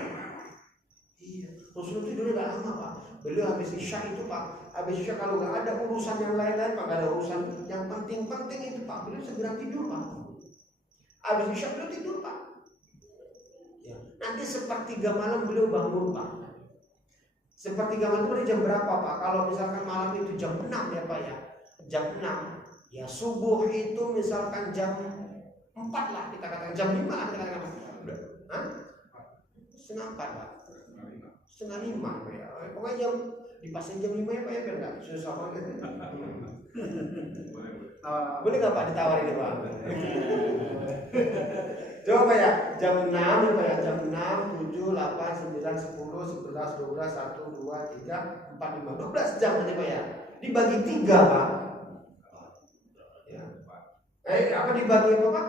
Iya. Rasulullah tidurnya gak lama Pak. Beliau habis isya itu Pak. Habis isya kalau gak ada urusan yang lain-lain Pak, gak ada urusan yang penting-penting itu Pak, beliau segera tidur Pak. Habis isya beliau tidur Pak. Ya. Nanti sepertiga malam beliau bangun Pak. Sepertiga malam itu jam berapa Pak? Kalau misalkan malam itu jam 6 ya Pak ya. Jam 6. Ya subuh itu misalkan jam 4 lah kita katakan, jam 5 lah kita katakan. Hah? Setengah 4 Pak. Setengah 5 Pak ya. Pokoknya jam dipasin jam 5 ya Pak ya, biar enggak susah banget. Boleh enggak Pak ditawarin ya Pak? Coba Pak ya, jam 6 ya Pak ya, jam 6, 7, 8, 9, 10, 11, 12, 1, 2, 3, 4, 5, 12 jam aja Pak ya. Dibagi 3 Pak. Ya. Apa dibagi apa Pak?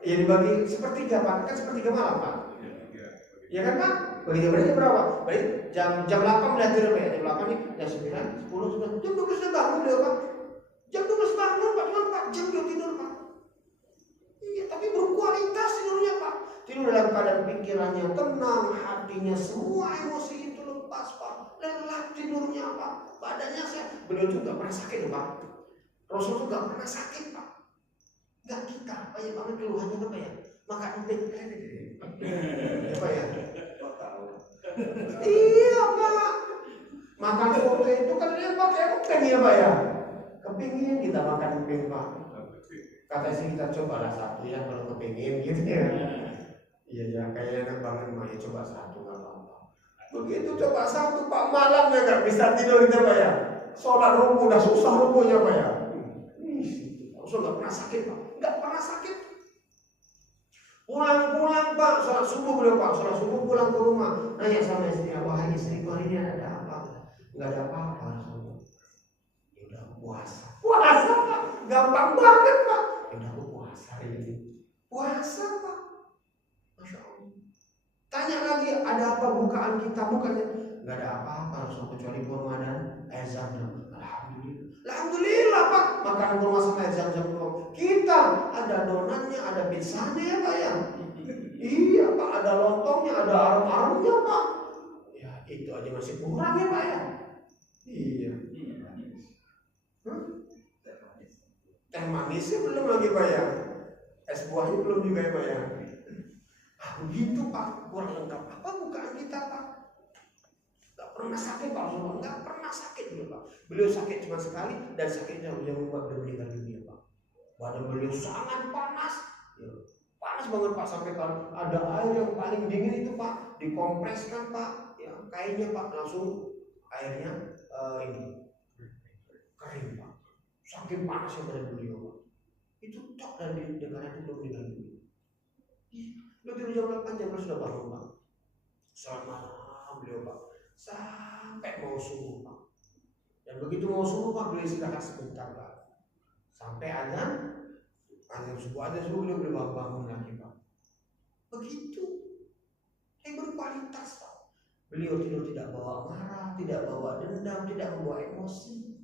Ya dibagi sepertiga Pak, kan sepertiga malam Pak. Ya kan Pak? Bagi berarti berapa? Berarti jam 8 udah tidur ya, jam 8 nih, jam 9, 10, 11, jam 12 udah bangun dia Pak. Jam 12 bangun Pak, cuma 4 jam dia tidur Pak. Iya, tapi berkualitas tidurnya Pak. Tidur dalam keadaan pikirannya tenang, hatinya semua emosi itu lepas Pak. Lelah tidurnya Pak, badannya sehat. Beliau juga gak pernah sakit Pak. Rasul itu gak pernah sakit Pak. Gak kita, banyak banget keluhannya apa ya? Makan emping. Ya Pak ya? Iya Pak. Makan soto itu kan dia pakai emping ya Pak ya? Kepingin kita makan emping Pak. Kata sih kita cobalah satu ya kalau kepingin gitu ya. Iya ya, kayaknya enak banget mah ya, coba satu nggak apa-apa. Begitu coba satu Pak, malamnya nggak bisa tidur kita Pak ya. Sholat ruku udah susah rukunya Pak ya. Rasul nggak pernah sakit Pak, nggak pernah sakit. Pulang Pak, sholat subuh beliau Pak, sholat subuh pulang ke rumah, nanya sama istrinya, wahai istriku hari ini ada apa? Nggak ada apa-apa. Ya udah puasa Pak, gampang banget Pak. Ya udah puasa hari ini, puasa Pak. Masya Allah. Tanya lagi, ada apa bukaan kita? Bukannya nggak ada apa-apa Rasul kecuali kurma dan air zam-zam. Alhamdulillah Pak, makan kurma sama air zam-zam doang. Kita ada donatnya, ada pizzanya ya Pak ya. Iya Pak, ada lontongnya, ada arung-arungnya Pak. Ya itu aja masih kurang ya Pak ya. Iya. Teh manisnya belum lagi Pak ya. Es buahnya belum juga ya Pak ya. Begitu Pak, kurang lengkap. Apa bukaan kita Pak? Gak pernah sakit Pak Rasulullah, gak pernah sakit beliau Pak. Beliau sakit cuma sekali dan sakitnya yang membuat beliau meninggal dunia Pak. Badan beliau sangat panas. Ya. panas banget Pak, sampai kalau ada air yang paling dingin itu Pak, dikompreskan Pak, ya kainnya Pak, langsung airnya ini kering Pak, saking panasnya pada beliau Pak. Itu tok, dan di negara itu belum meninggal dunia. Beliau tidur jam 8, jam 9 sudah bangun Pak. Selamat malam beliau Pak, sampai mau subuh Pak. Dan begitu mau subuh Pak, beliau istirahat sebentar Pak, sampai azan subuh beliau bangun lagi Pak. Begitu, yang berkualitas Pak. Beliau tidur tidak bawa marah, tidak bawa dendam, tidak membawa emosi.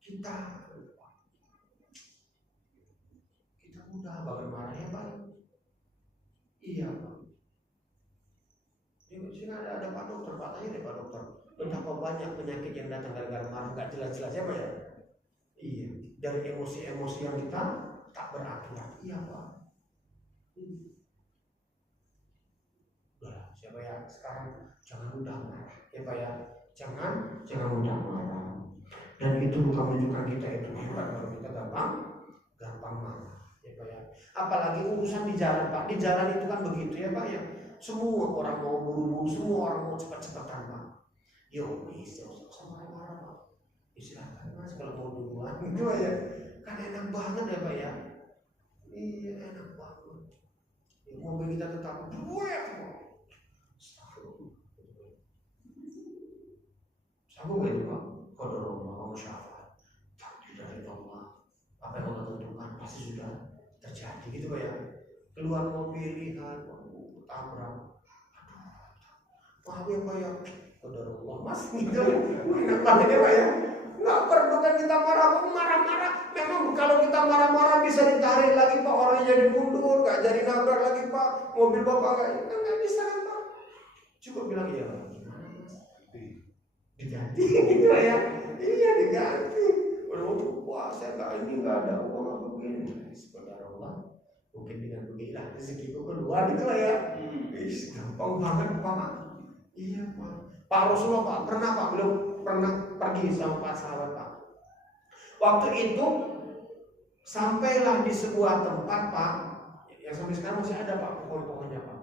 Kita mudah banget marah ya Pak. Iya Pak. Di sini ada Pak Dokter, Pak tanya deh Pak Dokter, betapa banyak penyakit yang datang gara-gara marah nggak jelas-jelas ya Pak ya. Iya, dari emosi-emosi yang kita tak beraturan. Iya Pak. Udah, siapa ya sekarang jangan mudah marah ya Pak ya. Jangan mudah marah. Dan itu bukan menunjukkan kita itu hebat kalau kita gampang marah. Apalagi urusan di jalan Pak, di jalan itu kan begitu ya Pak ya. Semua orang mau buru-buru, semua orang mau cepat-cepatan Pak. Yo, bisa marah-marah Pak. Silakan Mas kalau mau duluan gitu ya. Kan enak banget ya Pak ya. Iya enak banget. Ya, mobil kita tetap duet Pak. Sanggup gak itu Pak? Qadarullah wa syafa'at. Takdir dari Allah. Apa yang Allah tentukan pasti sudah terjadi gitu Pak ya. Keluar mobil lihat tabrak, maaf ya Pak ya, qadarullah Mas gitu. Enak banget ya Pak ya. Nggak perlu kan kita marah-marah. Memang kalau kita marah-marah bisa ditarik lagi Pak, orangnya jadi mundur, nggak jadi nabrak lagi Pak, mobil Bapak nggak bisa kan Pak. Cukup bilang iya Pak, gimana Mas? Diganti gitu ya. Iya diganti. Wah saya nggak ada uang apa begini. Subhanallah. Mungkin dengan beginilah rezekiku keluar gitu lah ya. Gampang banget Pak. Iya Pak. Pak Rasulullah Pak pernah Pak, beliau pernah pergi sama Pak sahabat Pak. Waktu itu sampailah di sebuah tempat Pak, yang sampai sekarang masih ada Pak pohon-pohonnya Pak.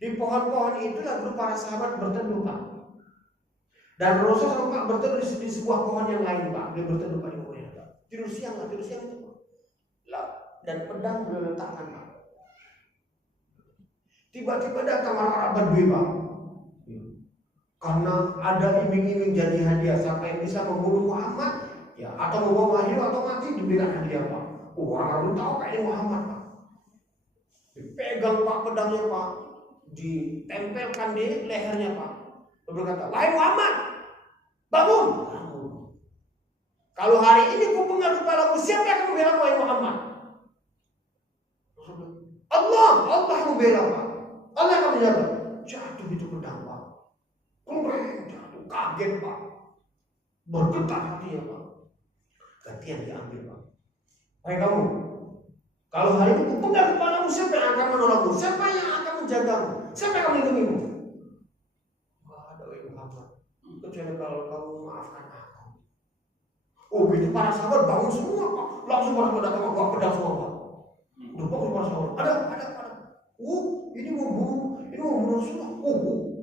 Di pohon-pohon itulah dulu para sahabat berteduh Pak. Dan Rasul sama Pak berteduh di sebuah pohon yang lain Pak. Dia berteduh Pak di pohon Pak. Tidur siang itu Pak. Dan pedang beliau letakkan Pak. Tiba-tiba datang orang-orang Badui Pak. Karena ada iming-iming jadi hadiah, siapa yang bisa membunuh Muhammad ya, atau membawa wahyu atau mati diberikan hadiah Pak. Orang-orang tahu kayaknya Muhammad Pak. Dipegang Pak pedangnya Pak, ditempelkan di lehernya Pak. Dia berkata, wahai Muhammad, bangun. Kalau hari ini ku penggal kepalamu, siapa yang akan membela wahai Muhammad? Allah yang membela Pak. Allah akan menjaga. Jatuh itu pedang Pak. Kurang jatuh, kaget Pak. Bergetar hatinya Pak. Gantian diambil Pak. Hai kamu, kalau hari ini ku penggal kepalamu, siapa yang akan menolongmu? Siapa yang akan menjagamu? Siapa yang akan melindungimu? Gak ada wahai Muhammad, kecuali kalau kamu maafkan aku. Oh begitu para sahabat bangun semua Pak. Langsung pada datang bawa pedang semua Pak. Udah bangun para sahabat. Ada. Ini mau bunuh Rasulullah.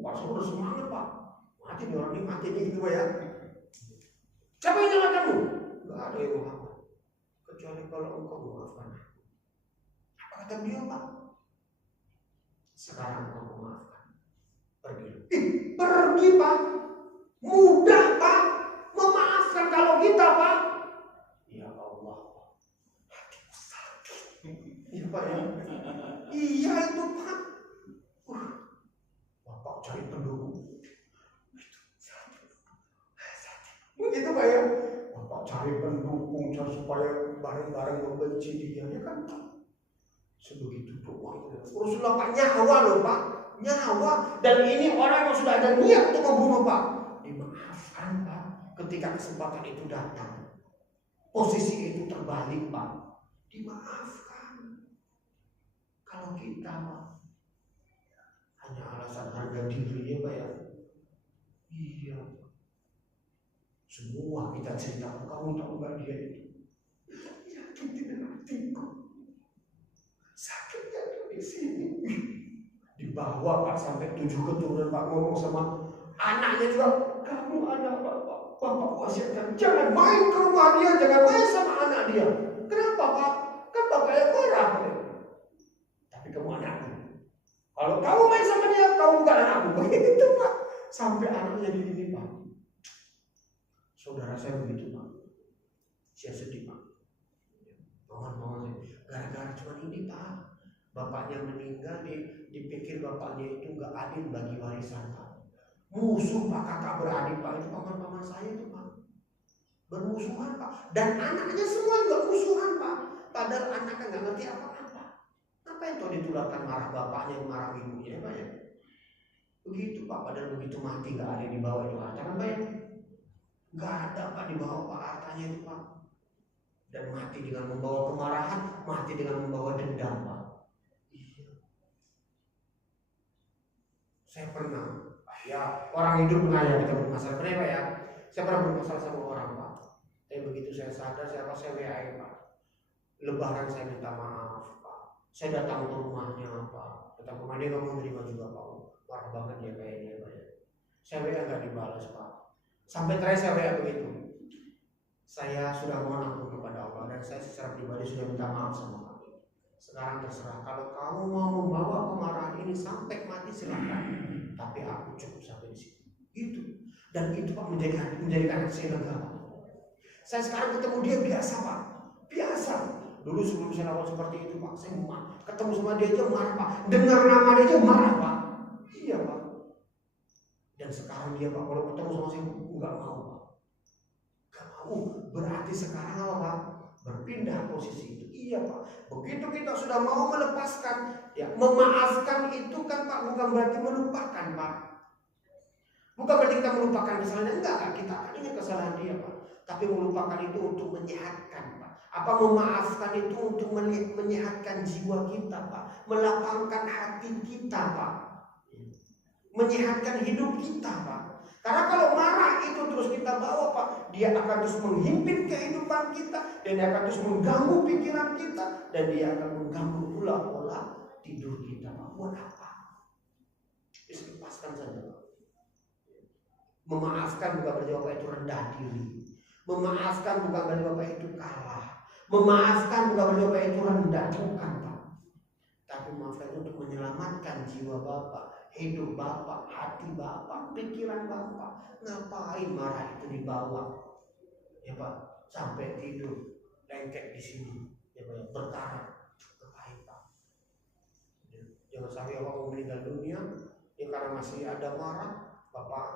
Para sahabat udah semangat Pak. Mati nih orang ini, mati nih gitu Pak ya. Siapa yang nyalakanmu? Gak ada yang Muhammad, kecuali kalau engkau memaafkan aku. Apa kata beliau Pak? Sekarang engkau memaafkan, pergi. Pergi Pak. Mudah Pak memaafkan kalau kita Pak. Ya Allah, hatiku sakit. Iya Pak ya. Iya itu Pak. Bapak cari pendukung. Begitu Pak ya. Bapak cari pendukung supaya bareng-bareng membenci dia ya kan. Sebegitu doa. Rasulullah Pak nyawa loh Pak. Nyawa. Dan ini orang yang sudah ada niat untuk membunuh Pak. Dimaafkan Pak. Ketika kesempatan itu datang, posisi itu terbalik Pak. Dimaafkan. Kalau kita Pak hanya alasan harga diri ya Pak ya. Iya. Semua kita cerita, kamu tahu gak dia itu? Yakin tidak hatiku. Sakitnya dibawa Pak sampai 7 keturunan Pak, ngomong sama anaknya juga, kamu anak Bapak wasiatkan jangan main ke rumah dia, jangan main sama anak dia. Kenapa Pak? Kan bapaknya marah. Tapi kamu anakku. Kalau kamu main sama dia, kamu bukan anakku. Begitu Pak. Sampai anaknya di sini Pak. Saudara saya begitu Pak. Saya sedih Pak. Mohon gara-gara cuma ini Pak. Bapaknya meninggal, dipikir bapaknya itu gak adil bagi warisan Pak. Musuh Pak, kakak beradik Pak, itu paman-paman saya itu Pak. Bermusuhan Pak. Dan anaknya semua juga musuhan Pak. Padahal anaknya gak ngerti apa-apa. Apa yang tahu ditularkan marah bapaknya, marah ibunya Pak ya. Begitu Pak, padahal begitu mati gak ada di bawah itu harta kan Pak ya. Gak ada Pak di bawah Pak hartanya itu Pak. Dan mati dengan membawa kemarahan, mati dengan membawa dendam Pak. Saya pernah, ya orang hidup pernah ya kita bermasalah, pernah Pak ya. Saya pernah bermasalah sama orang Pak. Tapi begitu saya sadar, saya WA Pak. Lebaran saya minta maaf Pak. Saya datang ke rumahnya Pak. Datang ke rumah dia kamu menerima juga Pak. Marah banget dia kayaknya Pak ya. Saya WA nggak dibalas Pak. Sampai terakhir saya WA begitu. Saya sudah mohon ampun kepada Allah dan saya secara pribadi sudah minta maaf sama kamu. Sekarang terserah, kalau kamu mau membawa kemarahan ini sampai mati silakan. Tapi aku cukup sampai di sini. Gitu. Dan itu Pak menjadikan saya lega. Saya sekarang ketemu dia biasa Pak. Biasa. Dulu sebelum saya lawan seperti itu Pak, saya ketemu sama dia aja marah Pak. Dengar nama dia aja marah Pak. Iya Pak. Dan sekarang dia Pak, kalau ketemu sama saya enggak mau Pak. Enggak mau. Berarti sekarang apa Pak? Berpindah posisi itu. Iya Pak. Begitu kita sudah mau melepaskan, ya memaafkan itu kan Pak, bukan berarti melupakan Pak. Bukan berarti kita melupakan kesalahan, enggak, kita akan ingat kesalahan dia Pak. Tapi melupakan itu untuk menyehatkan Pak. Apa memaafkan itu untuk menyehatkan jiwa kita Pak, melapangkan hati kita Pak, menyehatkan hidup kita Pak. Karena kalau marah itu terus kita bawa Pak, dia akan terus menghimpit kehidupan kita, dan dia akan terus mengganggu pikiran kita, dan dia akan mengganggu pula pola tidur kita Pak. Buat apa? Bisa lepaskan saja Pak. Memaafkan bukan berarti Bapak itu rendah diri. Memaafkan bukan berarti Bapak itu kalah. Memaafkan bukan berarti Bapak itu rendah, bukan Pak. Tapi maafkan untuk menyelamatkan jiwa Bapak, hidup Bapak, hati Bapak, pikiran Bapak. Ngapain marah itu dibawa? Ya Pak, sampai tidur lengket di sini, ya Pak, berkarat. Ngapain Pak? Jangan sampai Bapak mau meninggal dunia, ya karena masih ada marah, Bapak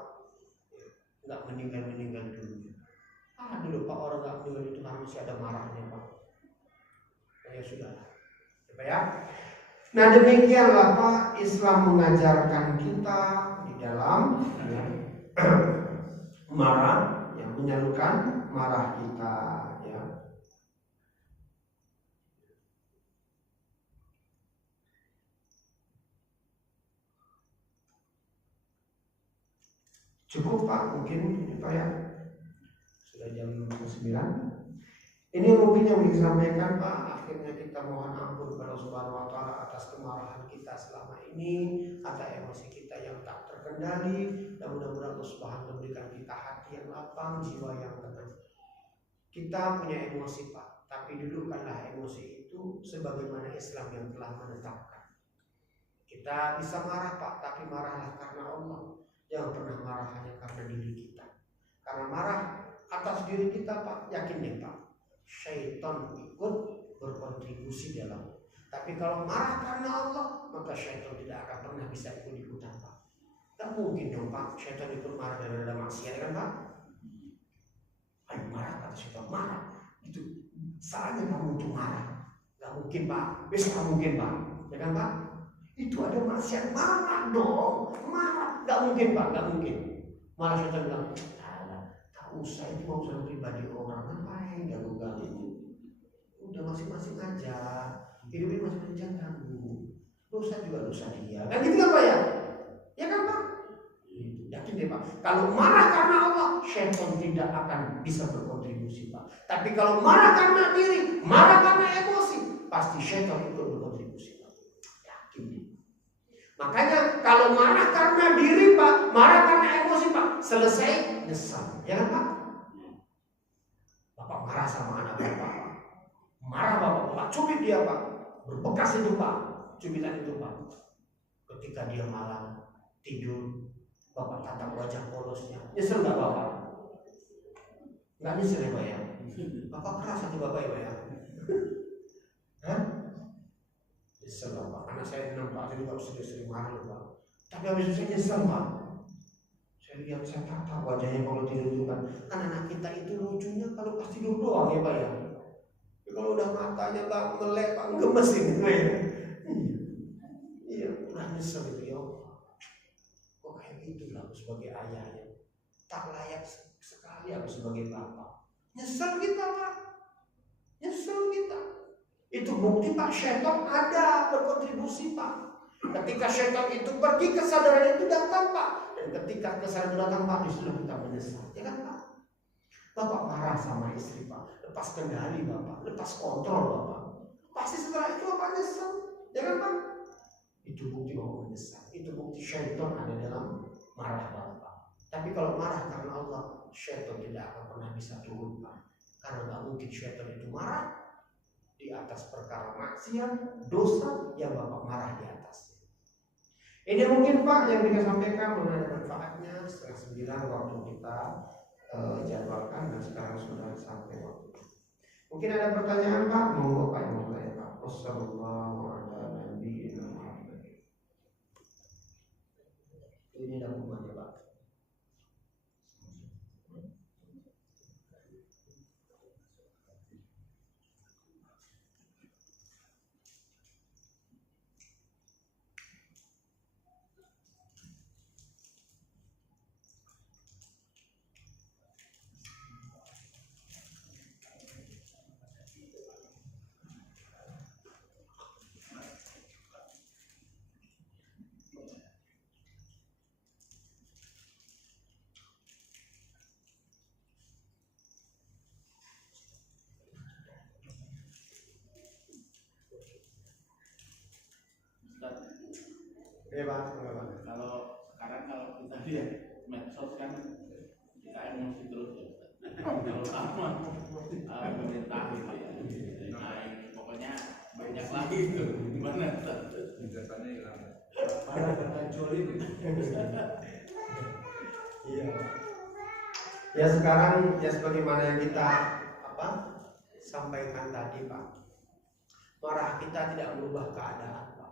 nggak meninggal dunia. Dulu Pak, orang nggak meninggal itu karena masih ada marahnya Pak. Ya sudah, ya Pak ya. Nah demikianlah Pak, Islam mengajarkan kita di dalam ya, marah, yang menyalurkan marah kita ya. Cukup Pak, mungkin ini Pak ya. Sudah jam 9. Ini mungkin yang ingin disampaikan Pak. Akhirnya kita mohon ampun kepada Subhanahu wa Ta'ala atas kemarahan kita selama ini, atas emosi kita yang tak terkendali. Dan mudah-mudahan Allah Subhanahu memberikan kita hati yang lapang, jiwa yang tenang. Kita punya emosi Pak, tapi dudukanlah emosi itu sebagaimana Islam yang telah menetapkan. Kita bisa marah Pak, tapi marahlah karena Allah. Jangan pernah marah hanya karena diri kita. Karena marah atas diri kita Pak, yakin deh Pak, syaitan ikut berkontribusi dalam. Tapi kalau marah karena Allah, maka syaitan tidak akan pernah bisa ikut-ikutan Pak. Tak mungkin dong Pak, syaitan ikut marah dan ada maksiat kan Pak? Ayo marah kata syaitan, marah. Itu saatnya kamu untuk marah. Gak mungkin Pak, besok gak mungkin Pak, ya kan Pak? Itu ada maksiat, marah dong, marah. Gak mungkin Pak, gak mungkin. Malah syaitan bilang, tak usah, itu mau urusan pribadi orang, ngapain ganggu-ganggu. Udah masing-masing aja, hidupnya masing-masing, jangan ganggu. Dosa juga dosa dia, kan gitu kan Pak ya? Ya kan Pak? Yakin deh Pak, kalau marah karena Allah, syaitan tidak akan bisa berkontribusi Pak. Tapi kalau marah karena diri, marah karena emosi, pasti syaitan ikut berkontribusi Pak. Yakin deh. Makanya kalau marah karena diri Pak, marah karena emosi Pak, selesai nyesal, ya kan Pak? Bapak marah sama anak Bapak, marah Bapak cubit dia Pak, berbekas itu Pak, cubitan itu Pak. Ketika dia malam tidur, Bapak tatap wajah polosnya, nyesel nggak Bapak? Nggak nyesel ya Pak ya? Bapak keras hati Bapak ya Pak ya? Hah? Nyesel Pak, karena saya 6 tahun juga sudah sering marah Pak. Tapi habis itu saya nyesel Pak. Saya lihat, saya tatap wajahnya kalau tidur itu kan anak kita itu lucunya kalau pas tidur doang ya Pak ya. Kalau udah matanya Pak melek Pak gemes ini Pak ya. Iya, udah nyesel itu ya. Kok kayak gitu lah aku sebagai ayahnya. Tak layak sekali aku sebagai bapak. Nyesel kita Pak. Nyesel kita. Itu bukti Pak, syaitan ada berkontribusi Pak. Ketika syaitan itu pergi, kesadaran itu datang Pak. Dan ketika kesadaran datang Pak, disitu kita menyesal. Ya kan Pak? Bapak marah sama istri Pak, lepas kendali Bapak, lepas kontrol Bapak. Pasti setelah itu Bapak nyesel. Ya kan Pak? Itu bukti Bapak menyesal. Itu bukti syaitan ada dalam marah Bapak. Tapi kalau marah karena Allah, syaitan tidak akan pernah bisa turun Pak. Karena tak mungkin syaitan itu marah di atas perkara maksiat, dosa yang Bapak marah di atasnya. Ini mungkin Pak yang kita sampaikan mengenai manfaatnya. 8:30 waktu kita jadwalkan dan sekarang sudah sampai waktu. Mungkin ada pertanyaan Pak, monggo Pak yang mau tanya Pak. Wassalamualaikum. Ini dokumennya Pak. Ya Pak, kalau sekarang kalau kita lihat medsos kan kita emosi terus ya. Kalau lama pemerintah gitu ya, naik pokoknya banyak lagi itu gimana? Biasanya hilang. Iya. Ya sekarang ya sebagaimana yang kita sampaikan tadi Pak. Marah kita tidak merubah keadaan Pak.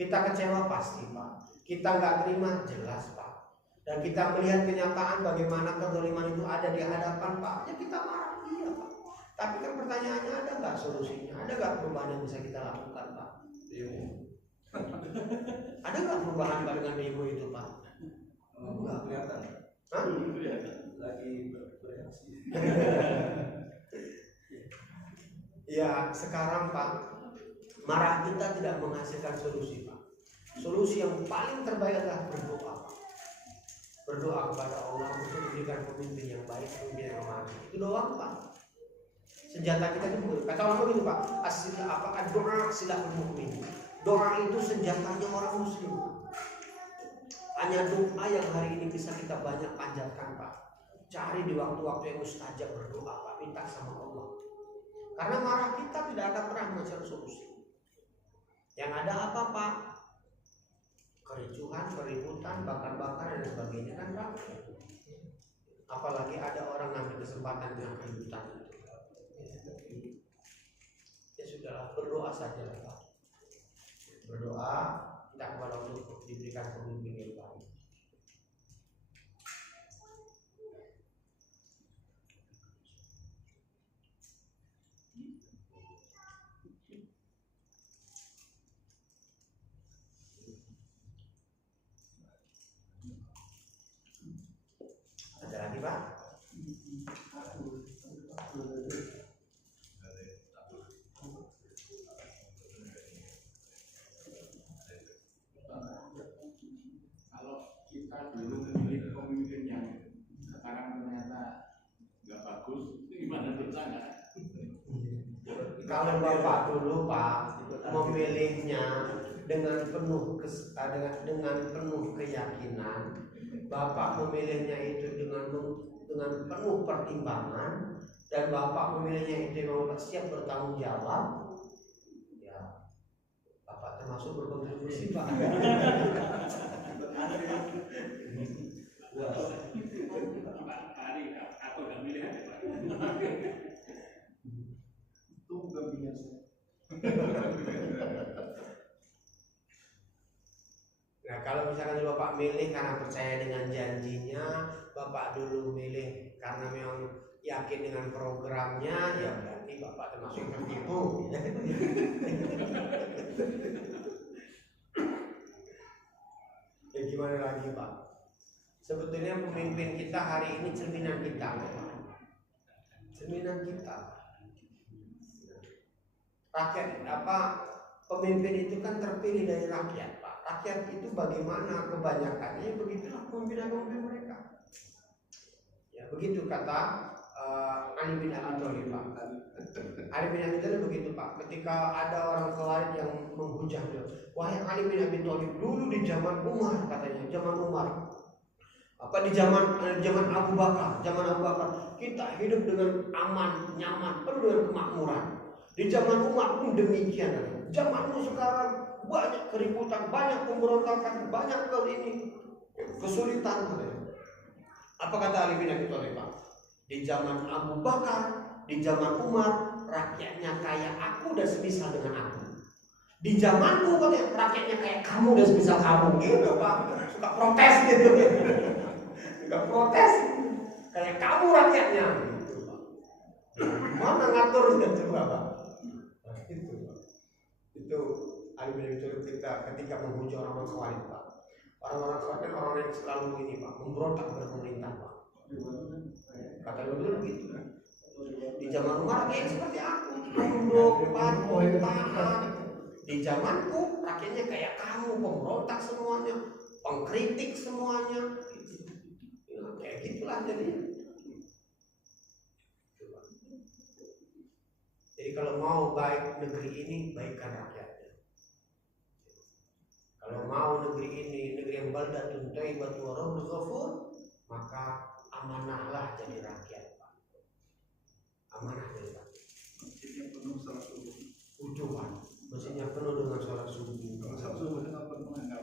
Kita kecewa pasti Pak. Kita nggak terima jelas Pak. Dan kita melihat kenyataan bagaimana kezaliman itu ada di hadapan Pak. Ya kita marah iya Pak. Tapi kan pertanyaannya ada nggak solusinya? Ada nggak perubahan yang bisa kita lakukan Pak? Ada nggak perubahan Pak dengan demo itu Pak? Enggak kelihatan. Hah? Lagi bereaksi. Ya sekarang Pak, marah kita tidak menghasilkan solusi Pak. Solusi yang paling terbaik adalah berdoa Pak. Berdoa kepada Allah untuk memberikan pemimpin yang baik, pemimpin yang amanah. Itu doang Pak. Senjata kita itu kata orang begitu Pak. Doa silahul mukmin. Doa itu senjatanya orang muslim. Hanya doa yang hari ini bisa kita banyak panjatkan Pak. Cari di waktu-waktu yang mustajab berdoa Pak, minta sama Allah. Karena marah kita tidak akan pernah menghasilkan solusi. Yang ada apa Pak? Kericuhan, keributan, bakar-bakaran dan sebagainya kan Pak. Apalagi ada orang ngambil kesempatan dengan keributan itu. Ya sudahlah, berdoa saja Pak. Berdoa, minta kepada Allah untuk diberikan pemimpin yang baik. Ada lagi Pak? Kalau kita dulu memilih pemimpin yang sekarang ternyata nggak bagus, itu gimana bersama? Kalau Bapak dulu Pak memilihnya dengan penuh keyakinan, Bapak memilihnya itu dengan penuh pertimbangan, dan Bapak memilihnya itu memang siap bertanggung jawab, ya Bapak termasuk berkontribusi Pak. Atau nggak milih aja Pak. Itu bukan biasa. Nah kalau misalkan Bapak milih karena percaya dengan janjinya, Bapak dulu milih karena memang yakin dengan programnya, ya berarti Bapak termasuk yang tertipu. Ya gimana lagi Pak? Sebetulnya pemimpin kita hari ini cerminan kita, Pak. Cerminan kita. Rakyat pemimpin itu kan terpilih dari rakyat, Pak. Rakyat itu bagaimana kebanyakannya, begitulah pemimpin mereka. Ya begitu kata Ali bin Abi Thalib, Pak. Ali bin Abi Thalib begitu, Pak. Ketika ada orang Khawarij yang menghujat dia, wahai Ali bin Abi Thalib, dulu di zaman Umar, katanya, zaman Umar, di zaman Abu Bakar, kita hidup dengan aman, nyaman, penuh dengan kemakmuran. Di zaman Umar pun demikian. Zamanmu sekarang banyak keributan, banyak pemberontakan, banyak kesulitan. Apa kata Ali bin Abi Thalib, Pak? Di zaman Abu Bakar, di zaman Umar, rakyatnya kayak aku dan semisal dengan aku. Di zamanku rakyatnya kayak kamu dan semisal kamu, gitu Pak. Suka protes gitu. Suka protes. Kayak kamu rakyatnya, gitu Pak. Mana ngaturnya coba Pak? Nah, itu Pak. Itu Ali bin Abi Thalib ketika memuji orang-orang Khawarij, Pak. Orang-orang Khawarij kan orang yang selalu ini Pak, memberontak kepada pemerintah, Pak. Kata betul begitu. Di zaman Umar kayak seperti aku, tunduk, patuh, taat. Di zamanku rakyatnya kayak kamu, pemberontak semuanya, pengkritik semuanya. Ya, kayak gitulah jadinya. Jadi kalau mau baik negeri ini, baikkan rakyatnya. Kalau mau negeri ini, negeri yang baldatun thayyibatun wa rabbul ghafur, maka amanahlah jadi rakyat, Pak. Amanah jadi rakyat. Masjidnya penuh salat subuh. Udah Pak, masjidnya penuh dengan sholat subuh. Kalau salat subuh dengan penuh enggak.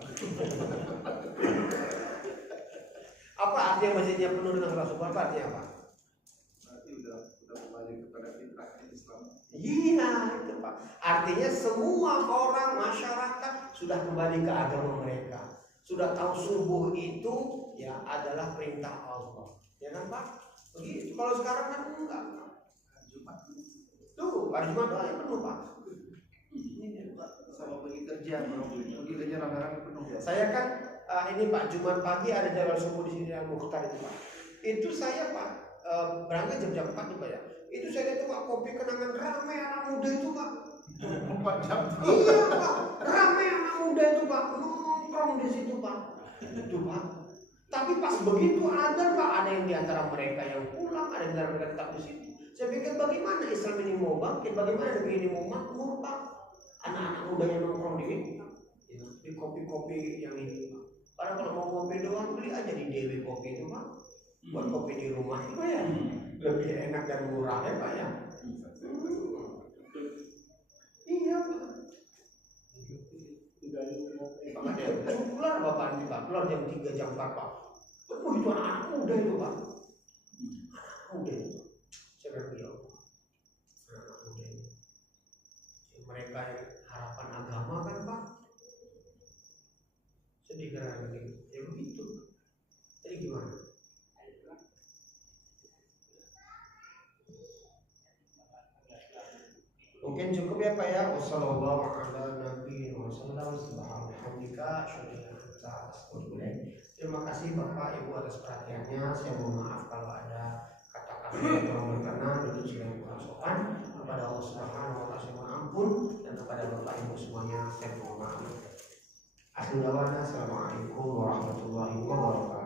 Apa artinya masjidnya penuh dengan sholat subuh? Apa artinya apa? Berarti udah kembali kepada fitrah Islam. Iya itu Pak. Artinya semua orang masyarakat sudah kembali ke agama mereka. Sudah tahu subuh itu ya adalah perintah Allah. Ya kan Pak? Begitu. Kalau sekarang kan enggak. Jumat. Tuh, hari Jumat doang yang penuh Pak. Ini Pak, sama pergi kerja, pergi kerja rame-rame penuh ya. Saya kan ini Pak, Jumat pagi ada jalan subuh di sini Al Mukhtar itu Pak. Itu saya Pak berangkat jam 4 Pak ya. Itu saya lihat tuh Pak, kopi kenangan rame anak muda itu Pak. 4 jam. Iya Pak, rame anak muda itu Pak, nongkrong di situ Pak. Itu Pak. Tapi pas begitu ada Pak, ada yang diantara mereka yang pulang, ada yang diantara mereka tetap di situ. Saya pikir bagaimana Islam ini mau bangkit, bagaimana negeri ini mau makmur Pak. Anak-anak muda yang nongkrong di kopi-kopi yang ini Pak. Padahal kalau mau kopi doang beli aja di Dewi Kopi itu Pak. Buat kopi di rumah itu ya lebih enak dan murah ya Pak ya. Iya Pak. Keluar Bapak ini Pak, keluar jam 3 jam 4 Pak. Penuh itu anak muda itu Pak. Anak muda itu. Saya bilang anak muda itu. Mereka yang harapan agama kan Pak. Sedih karena begitu. Ya begitu. Jadi gimana? Mungkin cukup ya Pak ya. Wassalamualaikum warahmatullahi wabarakatuh. Terima kasih Bapak Ibu atas perhatiannya. Saya mohon maaf kalau ada kata-kata yang kurang berkenan, itu yang kurang sopan. Kepada Allah Subhanahu wa taala saya mohon ampun, dan kepada Bapak Ibu semuanya saya mohon maaf. Assalamualaikum warahmatullahi wabarakatuh.